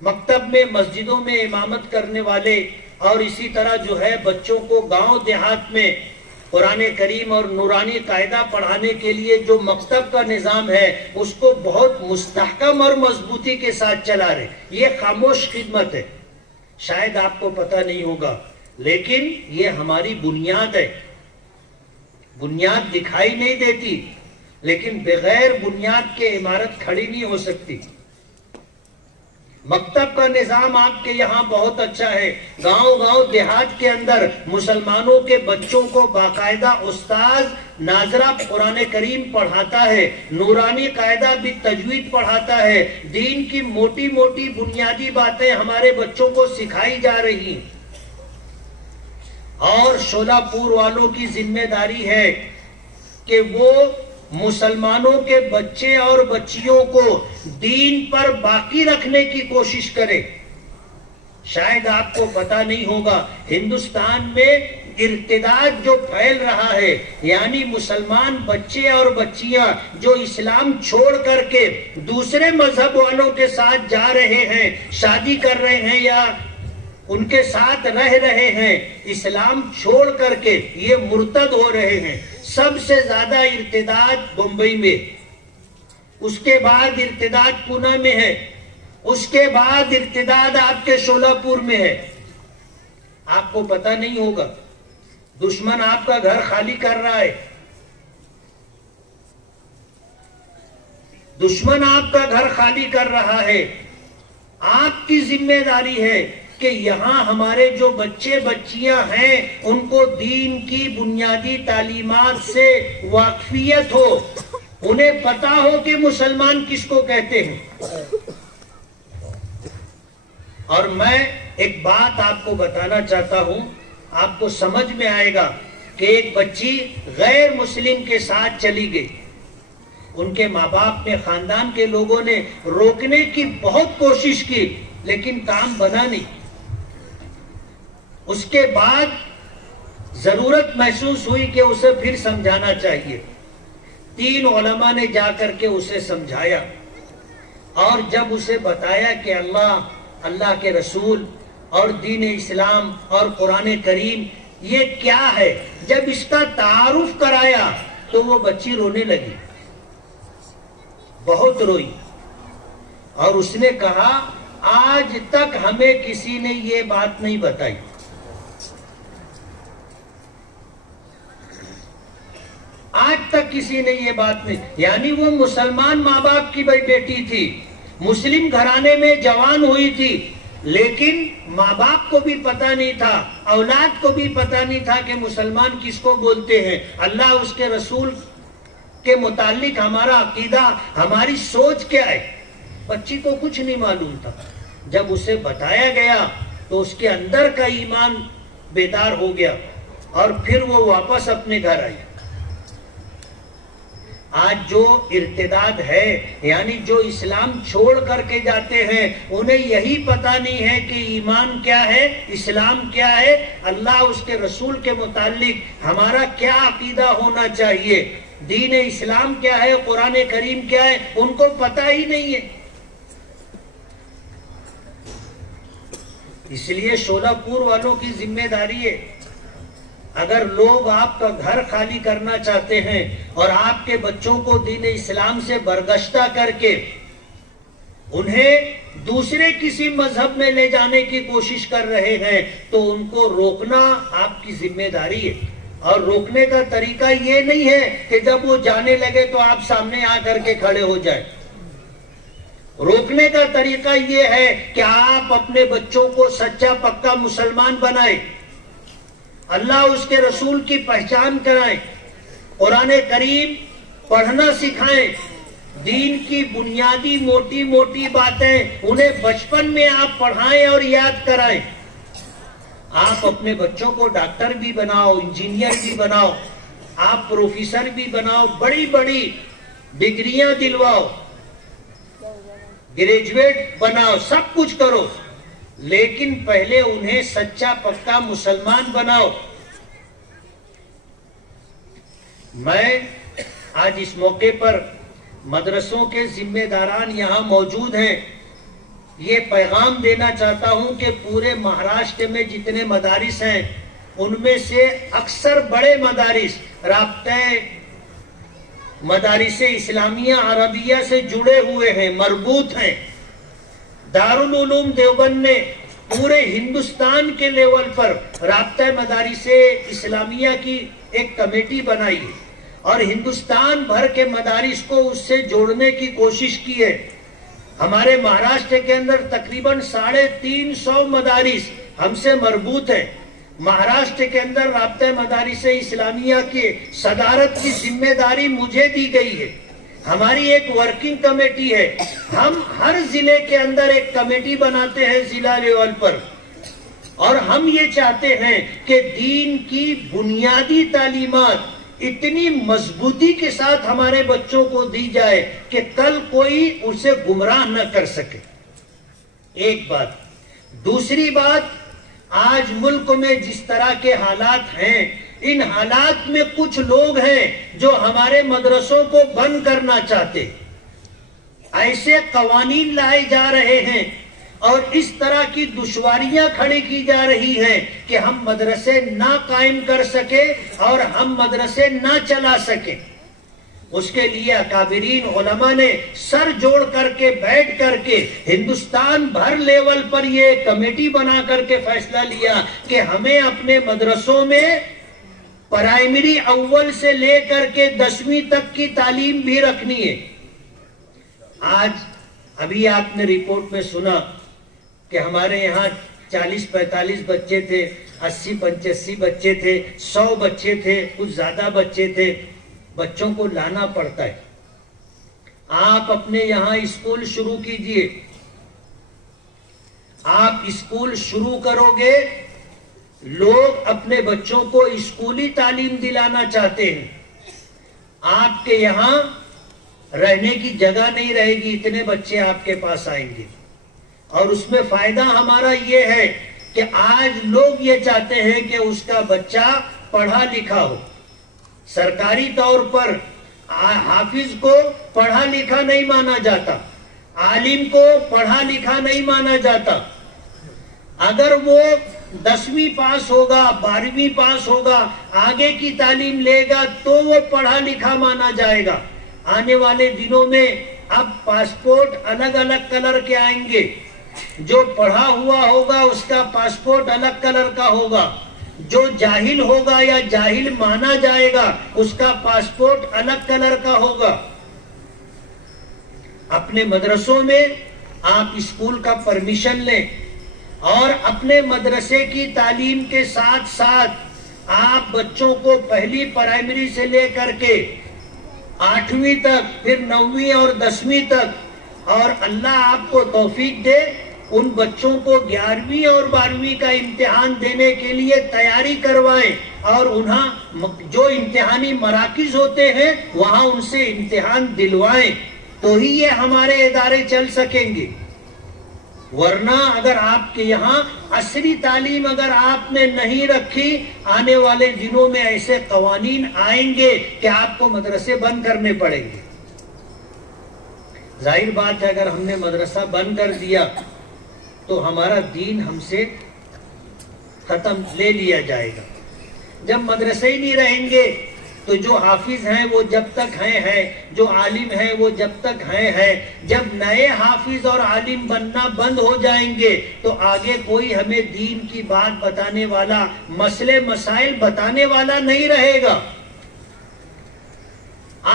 مکتب میں مسجدوں میں امامت کرنے والے، اور اسی طرح جو ہے بچوں کو گاؤں دیہات میں قرآن کریم اور نورانی قاعدہ پڑھانے کے لیے جو مکتب کا نظام ہے اس کو بہت مستحکم اور مضبوطی کے ساتھ چلا رہے۔ یہ خاموش خدمت ہے، شاید آپ کو پتہ نہیں ہوگا، لیکن یہ ہماری بنیاد ہے۔ بنیاد دکھائی نہیں دیتی، لیکن بغیر بنیاد کے عمارت کھڑی نہیں ہو سکتی۔ مکتب کا نظام آپ کے یہاں بہت اچھا ہے، گاؤں گاؤں دیہات کے اندر مسلمانوں کے بچوں کو باقاعدہ استاذ ناظرہ قرآن کریم پڑھاتا ہے، نورانی قاعدہ بھی تجوید پڑھاتا ہے، دین کی موٹی موٹی بنیادی باتیں ہمارے بچوں کو سکھائی جا رہی ہیں۔ اور شولہ پور والوں کی ذمہ داری ہے کہ وہ مسلمانوں کے بچے اور بچیوں کو دین پر باقی رکھنے کی کوشش کرے۔ شاید آپ کو پتہ نہیں ہوگا، ہندوستان میں ارتداد جو پھیل رہا ہے، یعنی مسلمان بچے اور بچیاں جو اسلام چھوڑ کر کے دوسرے مذہب والوں کے ساتھ جا رہے ہیں، شادی کر رہے ہیں یا ان کے ساتھ رہ رہے ہیں، اسلام چھوڑ کر کے یہ مرتد ہو رہے ہیں۔ سب سے زیادہ ارتداد بمبئی میں، اس کے بعد ارتداد پونا میں ہے، اس کے بعد ارتداد آپ کے شولہ پور میں ہے۔ آپ کو پتہ نہیں ہوگا، دشمن آپ کا گھر خالی کر رہا ہے، دشمن آپ کا گھر خالی کر رہا ہے۔ آپ کی ذمہ داری ہے کہ یہاں ہمارے جو بچے بچیاں ہیں ان کو دین کی بنیادی تعلیمات سے واقفیت ہو، انہیں پتا ہو کہ مسلمان کس کو کہتے ہیں۔ اور میں ایک بات آپ کو بتانا چاہتا ہوں، آپ کو سمجھ میں آئے گا کہ ایک بچی غیر مسلم کے ساتھ چلی گئی، ان کے ماں باپ نے، خاندان کے لوگوں نے روکنے کی بہت کوشش کی، لیکن کام بنا نہیں۔ اس کے بعد ضرورت محسوس ہوئی کہ اسے پھر سمجھانا چاہیے۔ 3 علماء نے جا کر کے اسے سمجھایا، اور جب اسے بتایا کہ اللہ کے رسول اور دین اسلام اور قرآن کریم یہ کیا ہے، جب اس کا تعارف کرایا تو وہ بچی رونے لگی، بہت روئی، اور اس نے کہا آج تک ہمیں کسی نے یہ بات نہیں بتائی۔ آج تک کسی نے یہ بات نہیں، یعنی وہ مسلمان ماں باپ کی بیٹی تھی، مسلم گھرانے میں جوان ہوئی تھی، لیکن ماں باپ کو بھی پتا نہیں تھا، اولاد کو بھی پتا نہیں تھا کہ مسلمان کس کو بولتے ہیں، اللہ اس کے رسول کے متعلق ہمارا عقیدہ، ہماری سوچ کیا ہے۔ بچی کو کچھ نہیں معلوم تھا۔ جب اسے بتایا گیا تو اس کے اندر کا ایمان بیدار ہو گیا، اور پھر وہ واپس اپنے گھر آئی۔ آج جو ارتداد ہے، یعنی جو اسلام چھوڑ کر کے جاتے ہیں، انہیں یہی پتہ نہیں ہے کہ ایمان کیا ہے، اسلام کیا ہے، اللہ اس کے رسول کے متعلق ہمارا کیا عقیدہ ہونا چاہیے، دین اسلام کیا ہے، قرآن کریم کیا ہے، ان کو پتہ ہی نہیں ہے۔ اس لیے شولہ پور والوں کی ذمہ داری ہے، اگر لوگ آپ کا گھر خالی کرنا چاہتے ہیں اور آپ کے بچوں کو دین اسلام سے برگشتہ کر کے انہیں دوسرے کسی مذہب میں لے جانے کی کوشش کر رہے ہیں، تو ان کو روکنا آپ کی ذمہ داری ہے۔ اور روکنے کا طریقہ یہ نہیں ہے کہ جب وہ جانے لگے تو آپ سامنے آ کر کے کھڑے ہو جائیں۔ روکنے کا طریقہ یہ ہے کہ آپ اپنے بچوں کو سچا پکا مسلمان بنائیں، اللہ اس کے رسول کی پہچان کرائیں، قرآن کریم پڑھنا سکھائیں، دین کی بنیادی موٹی موٹی باتیں انہیں بچپن میں آپ پڑھائیں اور یاد کرائیں۔ آپ اپنے بچوں کو ڈاکٹر بھی بناؤ، انجینئر بھی بناؤ، آپ پروفیسر بھی بناؤ، بڑی بڑی ڈگریاں دلواؤ، گریجویٹ بناؤ، سب کچھ کرو، لیکن پہلے انہیں سچا پکا مسلمان بناؤ۔ میں آج اس موقع پر مدرسوں کے ذمہ داران یہاں موجود ہیں، یہ پیغام دینا چاہتا ہوں کہ پورے مہاراشٹر میں جتنے مدارس ہیں، ان میں سے اکثر بڑے مدارس رابطہ مدارس اسلامیہ عربیہ سے جڑے ہوئے ہیں، مربوط ہیں۔ دارالعلوم دیوبند نے پورے ہندوستان کے لیول پر رابطہ مدارس اسلامیہ کی ایک کمیٹی بنائی ہے، اور ہندوستان بھر کے مدارس کو اس سے جوڑنے کی کوشش کی ہے۔ ہمارے مہاراشٹر کے اندر تقریباً 350 مدارس ہم سے مربوط ہیں۔ مہاراشٹر کے اندر رابطہ مدارس اسلامیہ کی صدارت کی ذمہ داری مجھے دی گئی ہے۔ ہماری ایک ورکنگ کمیٹی ہے، ہم ہر ضلع کے اندر ایک کمیٹی بناتے ہیں ضلع لیول پر، اور ہم یہ چاہتے ہیں کہ دین کی بنیادی تعلیمات اتنی مضبوطی کے ساتھ ہمارے بچوں کو دی جائے کہ کل کوئی اسے گمراہ نہ کر سکے۔ ایک بات۔ دوسری بات، آج ملک میں جس طرح کے حالات ہیں، ان حالات میں کچھ لوگ ہیں جو ہمارے مدرسوں کو بند کرنا چاہتے، ایسے قوانین لائے جا رہے ہیں اور اس طرح کی دشواریاں کھڑی کی جا رہی ہیں کہ ہم مدرسے نہ قائم کر سکے اور ہم مدرسے نہ چلا سکیں۔ اس کے لیے اکابرین علماء نے سر جوڑ کر کے بیٹھ کر کے ہندوستان بھر لیول پر یہ کمیٹی بنا کر کے فیصلہ لیا کہ ہمیں اپنے مدرسوں میں پرائمری اول سے لے کر کے 10ویں تک کی تعلیم بھی رکھنی ہے۔ آج ابھی آپ نے رپورٹ میں سنا کہ ہمارے یہاں 40-45 بچے تھے، 80-85 بچے تھے، 100 بچے تھے، کچھ زیادہ بچے تھے۔ بچوں کو لانا پڑتا ہے۔ آپ اپنے یہاں اسکول شروع کیجئے، آپ اسکول شروع کرو گے، لوگ اپنے بچوں کو اسکولی تعلیم دلانا چاہتے ہیں۔ آپ کے یہاں رہنے کی جگہ نہیں رہے گی، اتنے بچے آپ کے پاس آئیں گے۔ اور اس میں فائدہ ہمارا یہ ہے کہ آج لوگ یہ چاہتے ہیں کہ اس کا بچہ پڑھا لکھا ہو۔ سرکاری طور پر حافظ کو پڑھا لکھا نہیں مانا جاتا، عالم کو پڑھا لکھا نہیں مانا جاتا۔ اگر وہ 10ویں پاس ہوگا، 12ویں پاس ہوگا، آگے کی تعلیم لے گا تو وہ پڑھا لکھا مانا جائے گا۔ آنے والے دنوں میں اب پاسپورٹ الگ الگ کلر کے آئیں گے، جو پڑھا ہوا ہوگا اس کا پاسپورٹ الگ کلر کا ہوگا، جو جاہل ہوگا یا جاہل مانا جائے گا اس کا پاسپورٹ الگ کلر کا ہوگا۔ اپنے مدرسوں میں آپ اسکول کا پرمیشن لیں اور اپنے مدرسے کی تعلیم کے ساتھ ساتھ آپ بچوں کو پہلی پرائمری سے لے کر کے 8ویں تک، پھر 9ویں اور 10ویں تک، اور اللہ آپ کو توفیق دے ان بچوں کو 11ویں اور 12ویں کا امتحان دینے کے لیے تیاری کروائیں، اور انہاں جو امتحانی مراکز ہوتے ہیں وہاں ان سے امتحان دلوائیں، تو ہی یہ ہمارے ادارے چل سکیں گے۔ ورنہ اگر آپ کے یہاں عصری تعلیم اگر آپ نے نہیں رکھی، آنے والے دنوں میں ایسے قوانین آئیں گے کہ آپ کو مدرسے بند کرنے پڑیں گے۔ ظاہر بات ہے اگر ہم نے مدرسہ بند کر دیا تو ہمارا دین ہم سے ختم لے لیا جائے گا۔ جب مدرسے ہی نہیں رہیں گے تو جو حافظ ہیں وہ جب تک ہیں، جو عالم ہیں وہ جب تک ہیں۔ جب نئے حافظ اور عالم بننا بند ہو جائیں گے تو آگے کوئی ہمیں دین کی بات بتانے والا، مسئلے مسائل بتانے والا نہیں رہے گا۔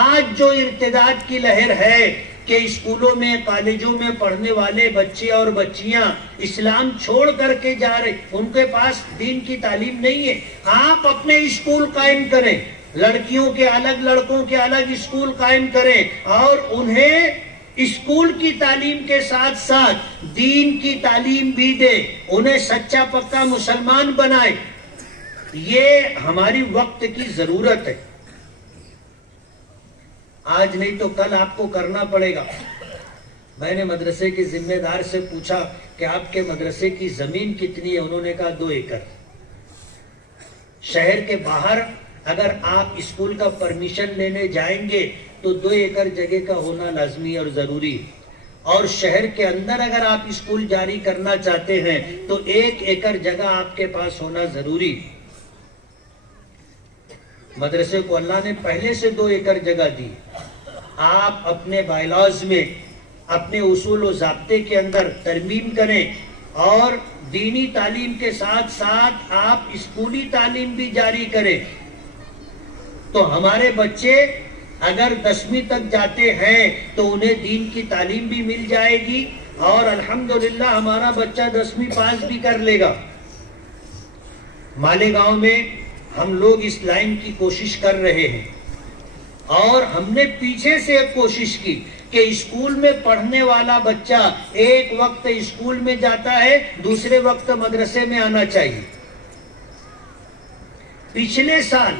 آج جو ارتداد کی لہر ہے کہ اسکولوں میں، کالجوں میں پڑھنے والے بچے اور بچیاں اسلام چھوڑ کر کے جا رہے، ان کے پاس دین کی تعلیم نہیں ہے۔ آپ اپنے اسکول قائم کریں، لڑکیوں کے الگ، لڑکوں کے الگ اسکول قائم کریں، اور انہیں اسکول کی تعلیم کے ساتھ ساتھ دین کی تعلیم بھی دیں، انہیں سچا پکا مسلمان بنائیں۔ یہ ہماری وقت کی ضرورت ہے، آج نہیں تو کل آپ کو کرنا پڑے گا۔ میں نے مدرسے کے ذمہ دار سے پوچھا کہ آپ کے مدرسے کی زمین کتنی ہے؟ انہوں نے کہا 2 ایکڑ۔ شہر کے باہر اگر آپ اسکول کا پرمیشن لینے جائیں گے تو 2 ایکڑ جگہ کا ہونا لازمی اور ضروری، اور شہر کے اندر اگر آپ اسکول جاری کرنا چاہتے ہیں تو 1 ایکڑ جگہ آپ کے پاس ہونا ضروری۔ مدرسے کو اللہ نے پہلے سے 2 ایکڑ جگہ دی۔ آپ اپنے بائی لاز میں، اپنے اصول و ضابطے کے اندر ترمیم کریں، اور دینی تعلیم کے ساتھ ساتھ آپ اسکولی تعلیم بھی جاری کریں، تو ہمارے بچے اگر 10ویں تک جاتے ہیں تو انہیں دین کی تعلیم بھی مل جائے گی، اور الحمدللہ ہمارا بچہ 10ویں پاس بھی کر لے گا۔ مالیگاؤں میں ہم لوگ اس لائن کی کوشش کر رہے ہیں، اور ہم نے پیچھے سے ایک کوشش کی کہ اسکول میں پڑھنے والا بچہ ایک وقت اسکول میں جاتا ہے، دوسرے وقت مدرسے میں آنا چاہیے۔ پچھلے سال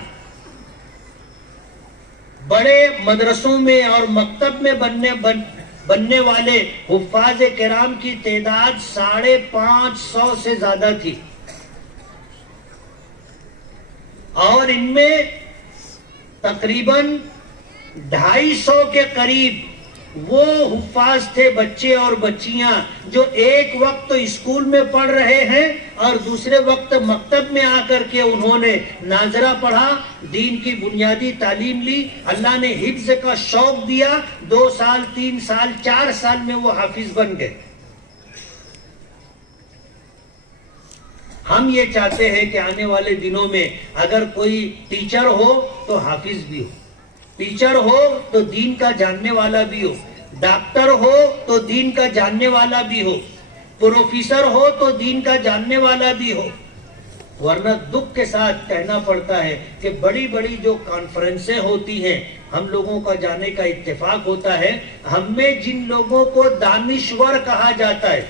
بڑے مدرسوں میں اور مکتب میں بننے والے حفاظ کرام کی تعداد 550 سے زیادہ تھی، اور ان میں تقریباً 250 کے قریب وہ حفاظ تھے، بچے اور بچیاں، جو ایک وقت اسکول میں پڑھ رہے ہیں اور دوسرے وقت مکتب میں آ کر کے انہوں نے ناظرہ پڑھا، دین کی بنیادی تعلیم لی، اللہ نے حفظ کا شوق دیا، 2 سال 3 سال 4 سال میں وہ حافظ بن گئے۔ ہم یہ چاہتے ہیں کہ آنے والے دنوں میں اگر کوئی ٹیچر ہو تو حافظ بھی ہو، ٹیچر ہو تو دین کا جاننے والا بھی ہو، ڈاکٹر ہو تو دین کا جاننے والا بھی ہو، پروفیسر ہو تو دین کا جاننے والا بھی ہو۔ ورنہ دکھ کے ساتھ کہنا پڑتا ہے کہ بڑی بڑی جو کانفرنسیں ہوتی ہیں، ہم لوگوں کا جانے کا اتفاق ہوتا ہے، ہم میں جن لوگوں کو دانشور کہا جاتا ہے،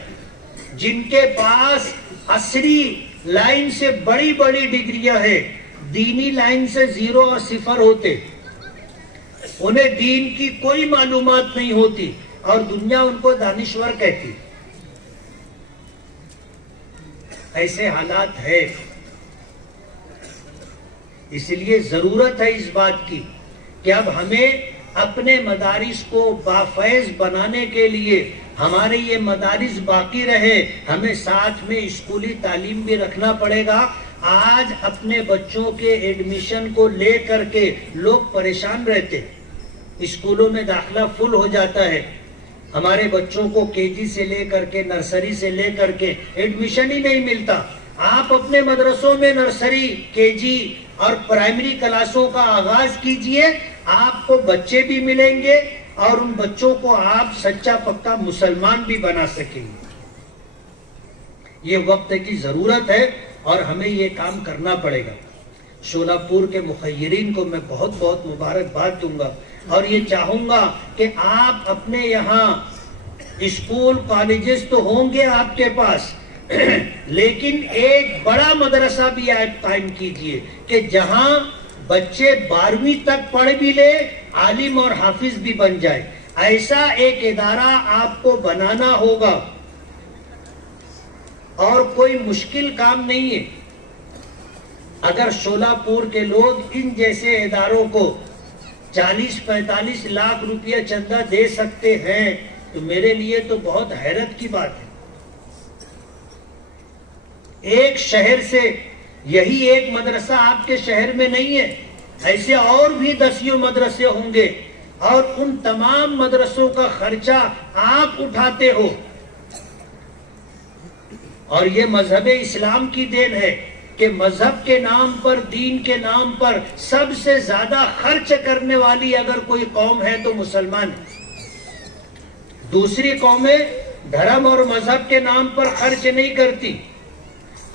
جن کے پاس عصری لائن سے بڑی بڑی ڈگریاں ہیں، دینی لائن سے 0 اور 0 ہوتے، انہیں دین کی کوئی معلومات نہیں ہوتی اور دنیا ان کو دانشور کہتی. ایسے حالات ہے. اس لیے ضرورت ہے اس بات کی کہ اب ہمیں اپنے مدارس کو بافیض بنانے کے لیے ہمارے یہ مدارس باقی رہے، ہمیں ساتھ میں اسکولی تعلیم بھی رکھنا پڑے گا. آج اپنے بچوں کے ایڈمیشن کو لے کر کے لوگ پریشان رہتے، اسکولوں میں داخلہ فل ہو جاتا ہے. ہمارے بچوں کو کے جی سے لے کر کے نرسری سے لے کر کے ایڈمیشن ہی نہیں ملتا. آپ اپنے مدرسوں میں نرسری، کے جی اور پرائمری کلاسوں کا آغاز کیجئے، آپ کو بچے بھی ملیں گے اور ان بچوں کو آپ سچا پکا مسلمان بھی بنا سکیں گے. یہ وقت کی ضرورت ہے اور ہمیں یہ کام کرنا پڑے گا. شولہ پور کے مخیرین کو میں بہت بہت مبارکباد دوں گا اور یہ چاہوں گا کہ آپ اپنے یہاں اسکول کالجز تو ہوں گے آپ کے پاس، لیکن ایک بڑا مدرسہ بھی آپ قائم کیجئے کہ جہاں بچے 12ویں تک پڑھ بھی لے، عالم اور حافظ بھی بن جائے. ایسا ایک ادارہ آپ کو بنانا ہوگا اور کوئی مشکل کام نہیں ہے. اگر شولہ پور کے لوگ ان جیسے اداروں کو 40-45 لاکھ روپیہ چندہ دے سکتے ہیں تو میرے لیے تو بہت حیرت کی بات ہے. ایک شہر سے یہی ایک مدرسہ آپ کے شہر میں نہیں ہے، ایسے اور بھی 10 مدرسے ہوں گے اور ان تمام مدرسوں کا خرچہ آپ اٹھاتے ہو. اور یہ مذہب اسلام کی دین ہے کہ مذہب کے نام پر، دین کے نام پر سب سے زیادہ خرچ کرنے والی اگر کوئی قوم ہے تو مسلمان ہے. دوسری قومیں دھرم اور مذہب کے نام پر خرچ نہیں کرتی.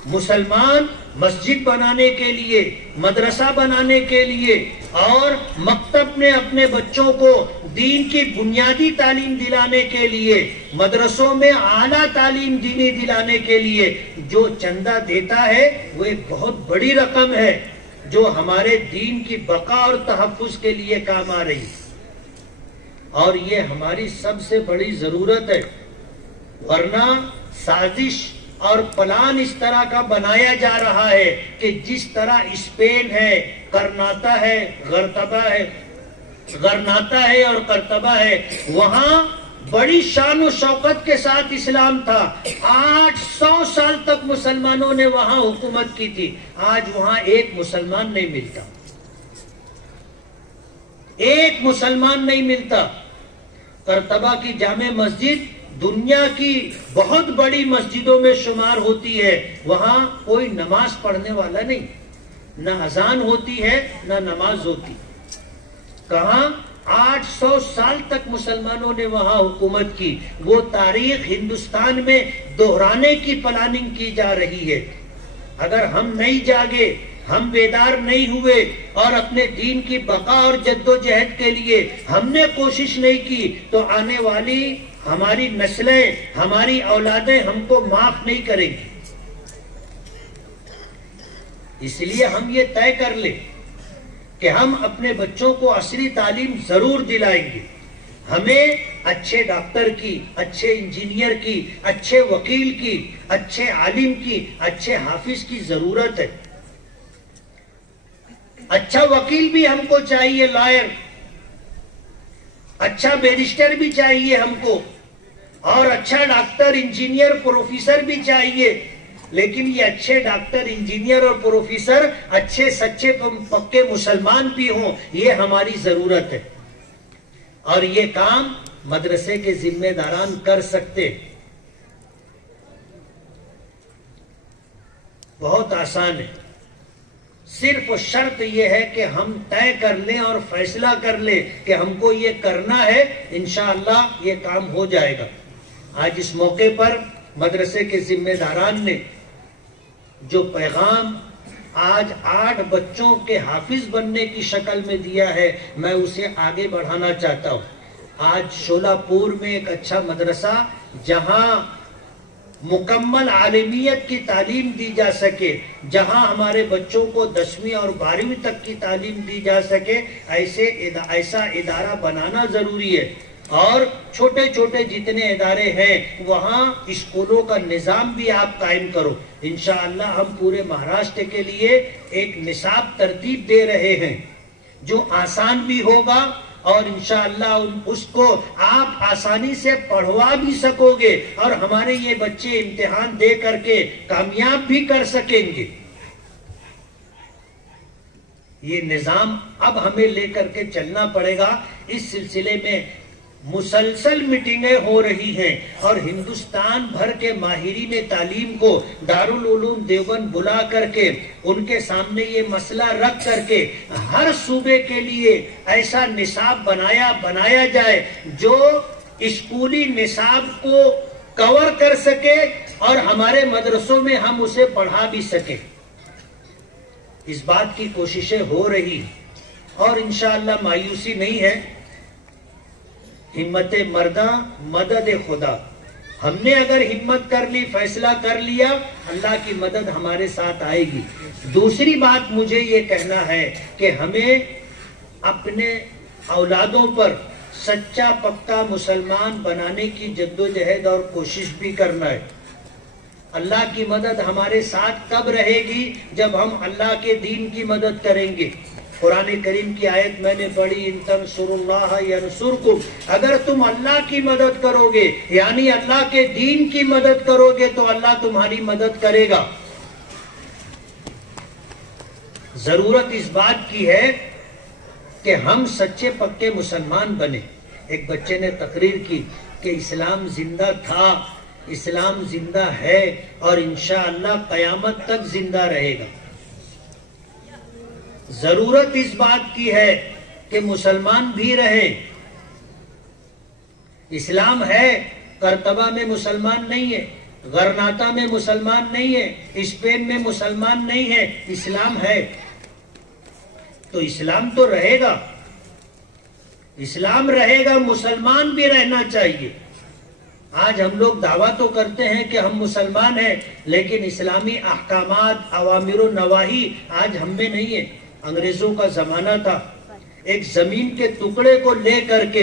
مسلمان مسجد بنانے کے لیے، مدرسہ بنانے کے لیے اور مکتب میں اپنے بچوں کو دین کی بنیادی تعلیم دلانے کے لیے، مدرسوں میں اعلیٰ تعلیم دینی دلانے کے لیے جو چندہ دیتا ہے وہ ایک بہت بڑی رقم ہے جو ہمارے دین کی بقا اور تحفظ کے لیے کام آ رہی ہے اور یہ ہماری سب سے بڑی ضرورت ہے. ورنہ سازش اور پلان اس طرح کا بنایا جا رہا ہے کہ جس طرح اسپین ہے، کرناتا ہے، غرناطہ ہے اور قرطبہ ہے، وہاں بڑی شان و شوکت کے ساتھ اسلام تھا. 800 سال تک مسلمانوں نے وہاں حکومت کی تھی. آج وہاں ایک مسلمان نہیں ملتا، ایک مسلمان نہیں ملتا. قرطبہ کی جامع مسجد دنیا کی بہت بڑی مسجدوں میں شمار ہوتی ہے. وہاں کوئی نماز پڑھنے والا نہیں، نہ اذان ہوتی ہے نہ نماز ہوتی. کہاں 800 سال تک مسلمانوں نے وہاں حکومت کی. وہ تاریخ ہندوستان میں دہرانے کی پلاننگ کی جا رہی ہے. اگر ہم نہیں جاگے، ہم بیدار نہیں ہوئے اور اپنے دین کی بقا اور جد و جہد کے لیے ہم نے کوشش نہیں کی تو آنے والی ہماری نسلیں، ہماری اولادیں ہم کو معاف نہیں کریں گی. اس لیے ہم یہ طے کر لیں کہ ہم اپنے بچوں کو عصری تعلیم ضرور دلائیں گے. ہمیں اچھے ڈاکٹر کی، اچھے انجینئر کی، اچھے وکیل کی، اچھے عالم کی، اچھے حافظ کی ضرورت ہے. اچھا وکیل بھی ہم کو چاہیے، لائر، اچھا بیرسٹر بھی چاہیے ہم کو، اور اچھا ڈاکٹر، انجینئر، پروفیسر بھی چاہیے. لیکن یہ اچھے ڈاکٹر، انجینئر اور پروفیسر اچھے سچے پکے مسلمان بھی ہوں، یہ ہماری ضرورت ہے. اور یہ کام مدرسے کے ذمہ داران کر سکتے. بہت آسان ہے. صرف شرط یہ ہے کہ ہم طے کر لیں اور فیصلہ کر لیں کہ ہم کو یہ کرنا ہے. انشاءاللہ یہ کام ہو جائے گا. آج اس موقع پر مدرسے کے ذمہ داران نے جو پیغام آج 8 بچوں کے حافظ بننے کی شکل میں دیا ہے، میں اسے آگے بڑھانا چاہتا ہوں. آج شولہ پور میں ایک اچھا مدرسہ جہاں مکمل عالمیت کی تعلیم دی جا سکے، جہاں ہمارے بچوں کو 10ویں اور 12ویں تک کی تعلیم دی جا سکے، ایسا ادارہ بنانا ضروری ہے۔ اور چھوٹے چھوٹے جتنے ادارے ہیں وہاں اسکولوں کا نظام بھی آپ قائم کرو۔ انشاءاللہ ہم پورے مہاراشٹر کے لیے ایک نصاب ترتیب دے رہے ہیں جو آسان بھی ہوگا، اور انشاءاللہ اس کو آپ آسانی سے پڑھوا بھی سکو گے، اور ہمارے یہ بچے امتحان دے کر کے کامیاب بھی کر سکیں گے۔ یہ نظام اب ہمیں لے کر کے چلنا پڑے گا۔ اس سلسلے میں مسلسل میٹنگیں ہو رہی ہیں، اور ہندوستان بھر کے ماہرین تعلیم کو دارالعلوم دیوبند بلا کر کے ان کے سامنے یہ مسئلہ رکھ کر کے ہر صوبے کے لیے ایسا نصاب بنایا جائے جو اسکولی نصاب کو کور کر سکے، اور ہمارے مدرسوں میں ہم اسے پڑھا بھی سکیں۔ اس بات کی کوششیں ہو رہی، اور انشاءاللہ مایوسی نہیں ہے۔ ہمت مرداں مدد خدا، ہم نے اگر ہمت کر لی، فیصلہ کر لیا، اللہ کی مدد ہمارے ساتھ آئے گی۔ دوسری بات مجھے یہ کہنا ہے کہ ہمیں اپنے اولادوں پر سچا پکا مسلمان بنانے کی جدوجہد اور کوشش بھی کرنا ہے۔ اللہ کی مدد ہمارے ساتھ کب رہے گی؟ جب ہم اللہ کے دین کی مدد کریں گے۔ قرآن کریم کی آیت میں نے پڑھی، ان تنصروا اللہ ینصرکم، اگر تم اللہ کی مدد کرو گے، یعنی اللہ کے دین کی مدد کرو گے، تو اللہ تمہاری مدد کرے گا۔ ضرورت اس بات کی ہے کہ ہم سچے پکے مسلمان بنے۔ ایک بچے نے تقریر کی کہ اسلام زندہ تھا، اسلام زندہ ہے، اور انشاءاللہ قیامت تک زندہ رہے گا۔ ضرورت اس بات کی ہے کہ مسلمان بھی رہیں۔ اسلام ہے، کرتبہ میں مسلمان نہیں ہے، غرناطہ میں مسلمان نہیں ہے، اسپین میں مسلمان نہیں ہے، اسلام ہے۔ تو اسلام تو رہے گا، اسلام رہے گا، مسلمان بھی رہنا چاہیے۔ آج ہم لوگ دعویٰ تو کرتے ہیں کہ ہم مسلمان ہیں، لیکن اسلامی احکامات، اوامر و نواہی آج ہم میں نہیں ہے۔ انگریزوں کا زمانہ تھا، ایک زمین کے ٹکڑے کو لے کر کے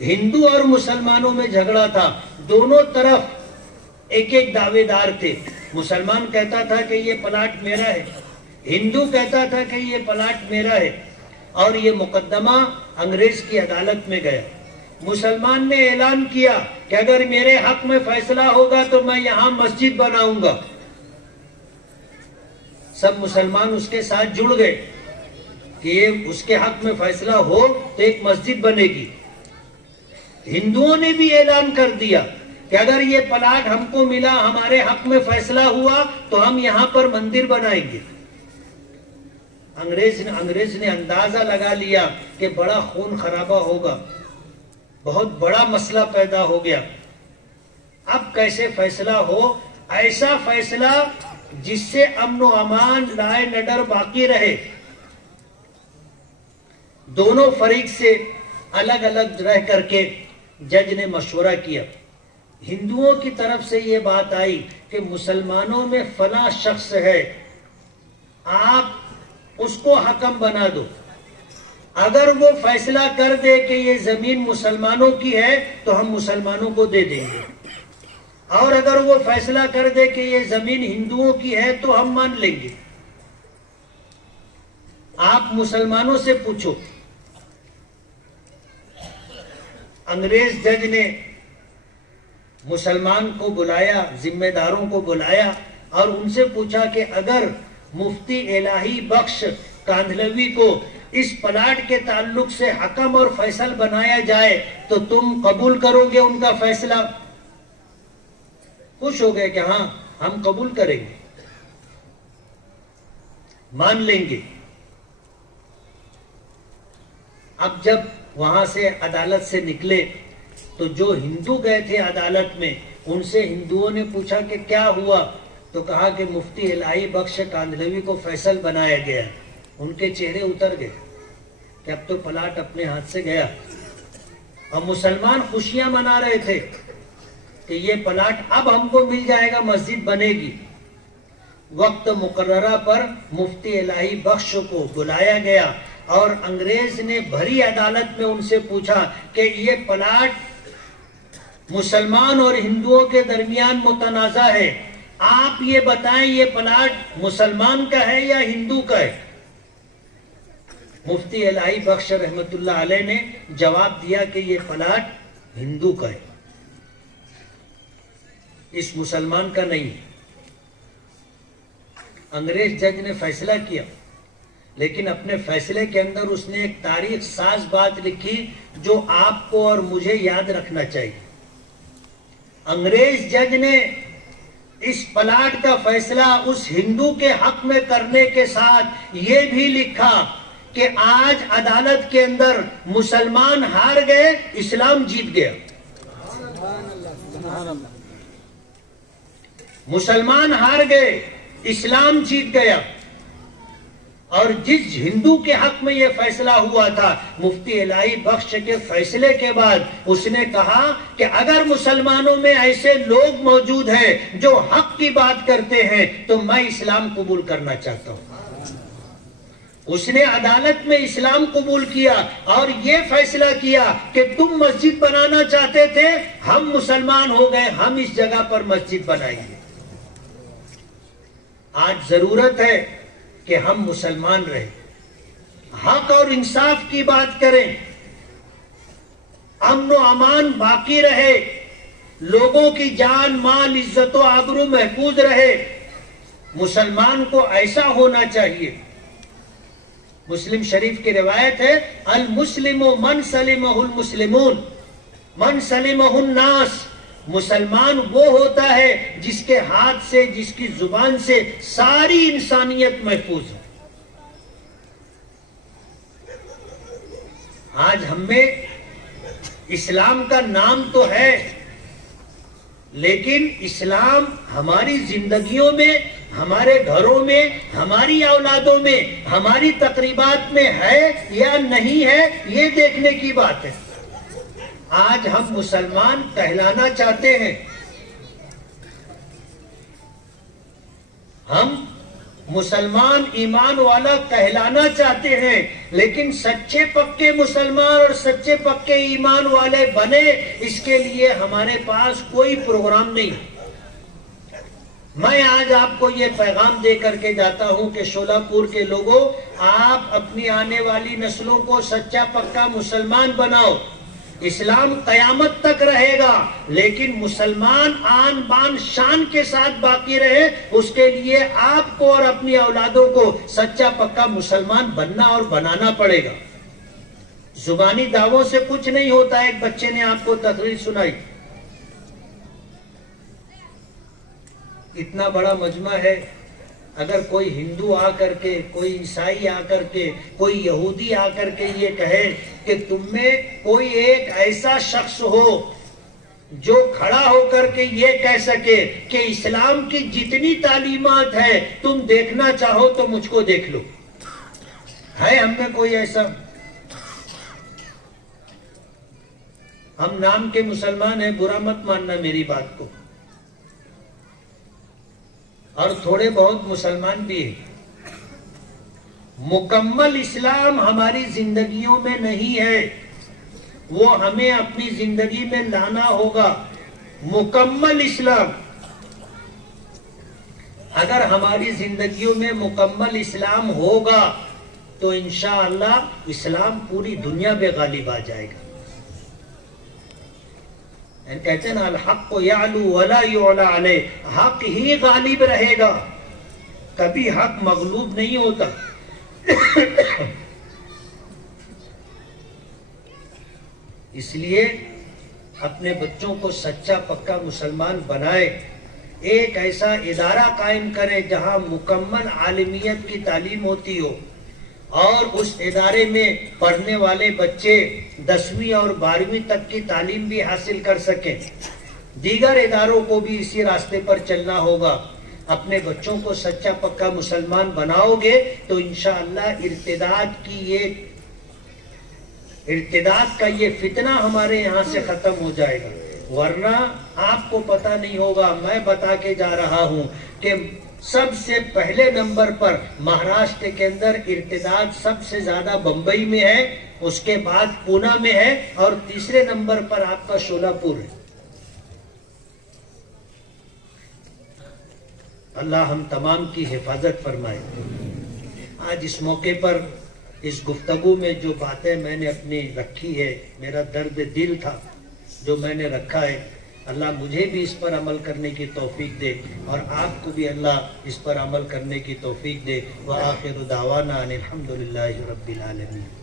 ہندو اور مسلمانوں میں جھگڑا تھا، دونوں طرف ایک ایک دعوے دار تھے۔ مسلمان کہتا تھا کہ یہ پلاٹ میرا ہے، ہندو کہتا تھا کہ یہ پلاٹ میرا ہے، اور یہ مقدمہ انگریز کی عدالت میں گیا۔ مسلمان نے اعلان کیا کہ اگر میرے حق میں فیصلہ ہوگا تو میں یہاں مسجد بناؤں گا۔ سب مسلمان اس کے ساتھ جڑ گئے کہ یہ اس کے حق میں فیصلہ ہو تو ایک مسجد بنے گی۔ ہندوؤں نے بھی اعلان کر دیا کہ اگر یہ پلاٹ ہم کو ملا، ہمارے حق میں فیصلہ ہوا، تو ہم یہاں پر مندر بنائیں گے۔ انگریز نے اندازہ لگا لیا کہ بڑا خون خرابہ ہوگا، بہت بڑا مسئلہ پیدا ہو گیا۔ اب کیسے فیصلہ ہو؟ ایسا فیصلہ جس سے امن و امان، لائے نڈر باقی رہے۔ دونوں فریق سے الگ الگ رہ کر کے جج نے مشورہ کیا۔ ہندوؤں کی طرف سے یہ بات آئی کہ مسلمانوں میں فلاں شخص ہے، آپ اس کو حکم بنا دو۔ اگر وہ فیصلہ کر دے کہ یہ زمین مسلمانوں کی ہے تو ہم مسلمانوں کو دے دیں گے، اور اگر وہ فیصلہ کر دے کہ یہ زمین ہندوؤں کی ہے تو ہم مان لیں گے۔ آپ مسلمانوں سے پوچھو۔ انگریز جج نے مسلمان کو بلایا، ذمہ داروں کو بلایا، اور ان سے پوچھا کہ اگر مفتی الہی بخش کاندھلوی کو اس پلاٹ کے تعلق سے حکم اور فیصل بنایا جائے تو تم قبول کرو گے ان کا فیصلہ؟ خوش ہو گئے کہ ہاں ہم قبول کریں گے، مان لیں گے۔ اب جب وہاں سے عدالت سے نکلے تو جو ہندو گئے تھے عدالت میں، ان سے ہندوؤں نے پوچھا کہ کیا ہوا، تو کہا کہ مفتی الہی بخش کاندھلوی کو فیصل بنایا گیا۔ ان کے چہرے اتر گئے کہ اب تو پلاٹ اپنے ہاتھ سے گیا، اور مسلمان خوشیاں منا رہے تھے کہ یہ پلاٹ اب ہم کو مل جائے گا، مسجد بنے گی۔ وقت مقررہ پر مفتی الہی بخش کو بلایا گیا اور انگریز نے بھری عدالت میں ان سے پوچھا کہ یہ پلاٹ مسلمان اور ہندوؤں کے درمیان متنازع ہے، آپ یہ بتائیں یہ پلاٹ مسلمان کا ہے یا ہندو کا ہے؟ مفتی الہی بخش رحمت اللہ علیہ نے جواب دیا کہ یہ پلاٹ ہندو کا ہے، اس مسلمان کا نہیں۔ انگریز جج نے فیصلہ کیا، لیکن اپنے فیصلے کے اندر اس نے ایک تاریخ ساز بات لکھی جو آپ کو اور مجھے یاد رکھنا چاہیے۔ انگریز جج نے اس پلاٹ کا فیصلہ اس ہندو کے حق میں کرنے کے ساتھ یہ بھی لکھا کہ آج عدالت کے اندر مسلمان ہار گئے، اسلام جیت گیا۔ مسلمان ہار گئے، اسلام جیت گیا۔ اور جس ہندو کے حق میں یہ فیصلہ ہوا تھا، مفتی الہی بخش کے فیصلے کے بعد اس نے کہا کہ اگر مسلمانوں میں ایسے لوگ موجود ہیں جو حق کی بات کرتے ہیں تو میں اسلام قبول کرنا چاہتا ہوں۔ اس نے عدالت میں اسلام قبول کیا اور یہ فیصلہ کیا کہ تم مسجد بنانا چاہتے تھے، ہم مسلمان ہو گئے، ہم اس جگہ پر مسجد بنائیں گے۔ آج ضرورت ہے کہ ہم مسلمان رہیں، حق اور انصاف کی بات کریں، امن و امان باقی رہے، لوگوں کی جان مال عزت و آبرو محفوظ رہے۔ مسلمان کو ایسا ہونا چاہیے۔ مسلم شریف کی روایت ہے، المسلم من سلمہ المسلمون من سلمہ الناس۔ مسلمان وہ ہوتا ہے جس کے ہاتھ سے، جس کی زبان سے ساری انسانیت محفوظ ہے۔ آج ہم میں اسلام کا نام تو ہے، لیکن اسلام ہماری زندگیوں میں، ہمارے گھروں میں، ہماری اولادوں میں، ہماری تقریبات میں ہے یا نہیں ہے، یہ دیکھنے کی بات ہے۔ آج ہم مسلمان کہلانا چاہتے ہیں، ہم مسلمان ایمان والا کہلانا چاہتے ہیں، لیکن سچے پکے مسلمان اور سچے پکے ایمان والے بنے، اس کے لیے ہمارے پاس کوئی پروگرام نہیں۔ میں آج آپ کو یہ پیغام دے کر کے جاتا ہوں کہ شولہ پور کے لوگوں، آپ اپنی آنے والی نسلوں کو سچا پکا مسلمان بناؤ۔ اسلام قیامت تک رہے گا، لیکن مسلمان آن بان شان کے ساتھ باقی رہے، اس کے لیے آپ کو اور اپنی اولادوں کو سچا پکا مسلمان بننا اور بنانا پڑے گا۔ زبانی دعووں سے کچھ نہیں ہوتا۔ ایک بچے نے آپ کو تقریر سنائی، اتنا بڑا مجمع ہے، اگر کوئی ہندو آ کر کے، کوئی عیسائی آ کر کے، کوئی یہودی آ کر کے یہ کہے کہ تم میں کوئی ایک ایسا شخص ہو جو کھڑا ہو کر کے یہ کہہ سکے کہ اسلام کی جتنی تعلیمات ہے تم دیکھنا چاہو تو مجھ کو دیکھ لو، ہے ہم میں کوئی ایسا؟ ہم نام کے مسلمان ہیں، برا مت ماننا میری بات کو، اور تھوڑے بہت مسلمان بھی ہیں۔ مکمل اسلام ہماری زندگیوں میں نہیں ہے، وہ ہمیں اپنی زندگی میں لانا ہوگا۔ مکمل اسلام اگر ہماری زندگیوں میں مکمل اسلام ہوگا تو انشاءاللہ اسلام پوری دنیا پہ غالب آ جائے گا۔ کہتے ہیں نا، الحق یعلو ولا یعلی علیہ، حق ہی غالب رہے گا، کبھی حق مغلوب نہیں ہوتا۔ اس لیے اپنے بچوں کو سچا پکا مسلمان بنائے، ایک ایسا ادارہ قائم کرے جہاں مکمل عالمیت کی تعلیم ہوتی ہو، اور اس ادارے میں پڑھنے والے بچے 10ویں اور 12ویں تک کی تعلیم بھی حاصل کر سکیں۔ دیگر اداروں کو بھی اسی راستے پر چلنا ہوگا۔ اپنے بچوں کو سچا پکا مسلمان بناؤ گے تو انشاءاللہ ارتداد کا یہ فتنہ ہمارے یہاں سے ختم ہو جائے گا۔ ورنہ آپ کو پتہ نہیں ہوگا، میں بتا کے جا رہا ہوں کہ سب سے پہلے نمبر پر مہاراشٹر کے اندر ارتداد سب سے زیادہ بمبئی میں ہے، اس کے بعد پونا میں ہے، اور تیسرے نمبر پر آپ کا شولاپور ہے۔ اللہ ہم تمام کی حفاظت فرمائے۔ آج اس موقع پر اس گفتگو میں جو باتیں میں نے اپنی رکھی ہے، میرا درد دل تھا جو میں نے رکھا ہے، اللہ مجھے بھی اس پر عمل کرنے کی توفیق دے، اور آپ کو بھی اللہ اس پر عمل کرنے کی توفیق دے۔ وآخر دعوانا ان الحمدللہ رب العالمین۔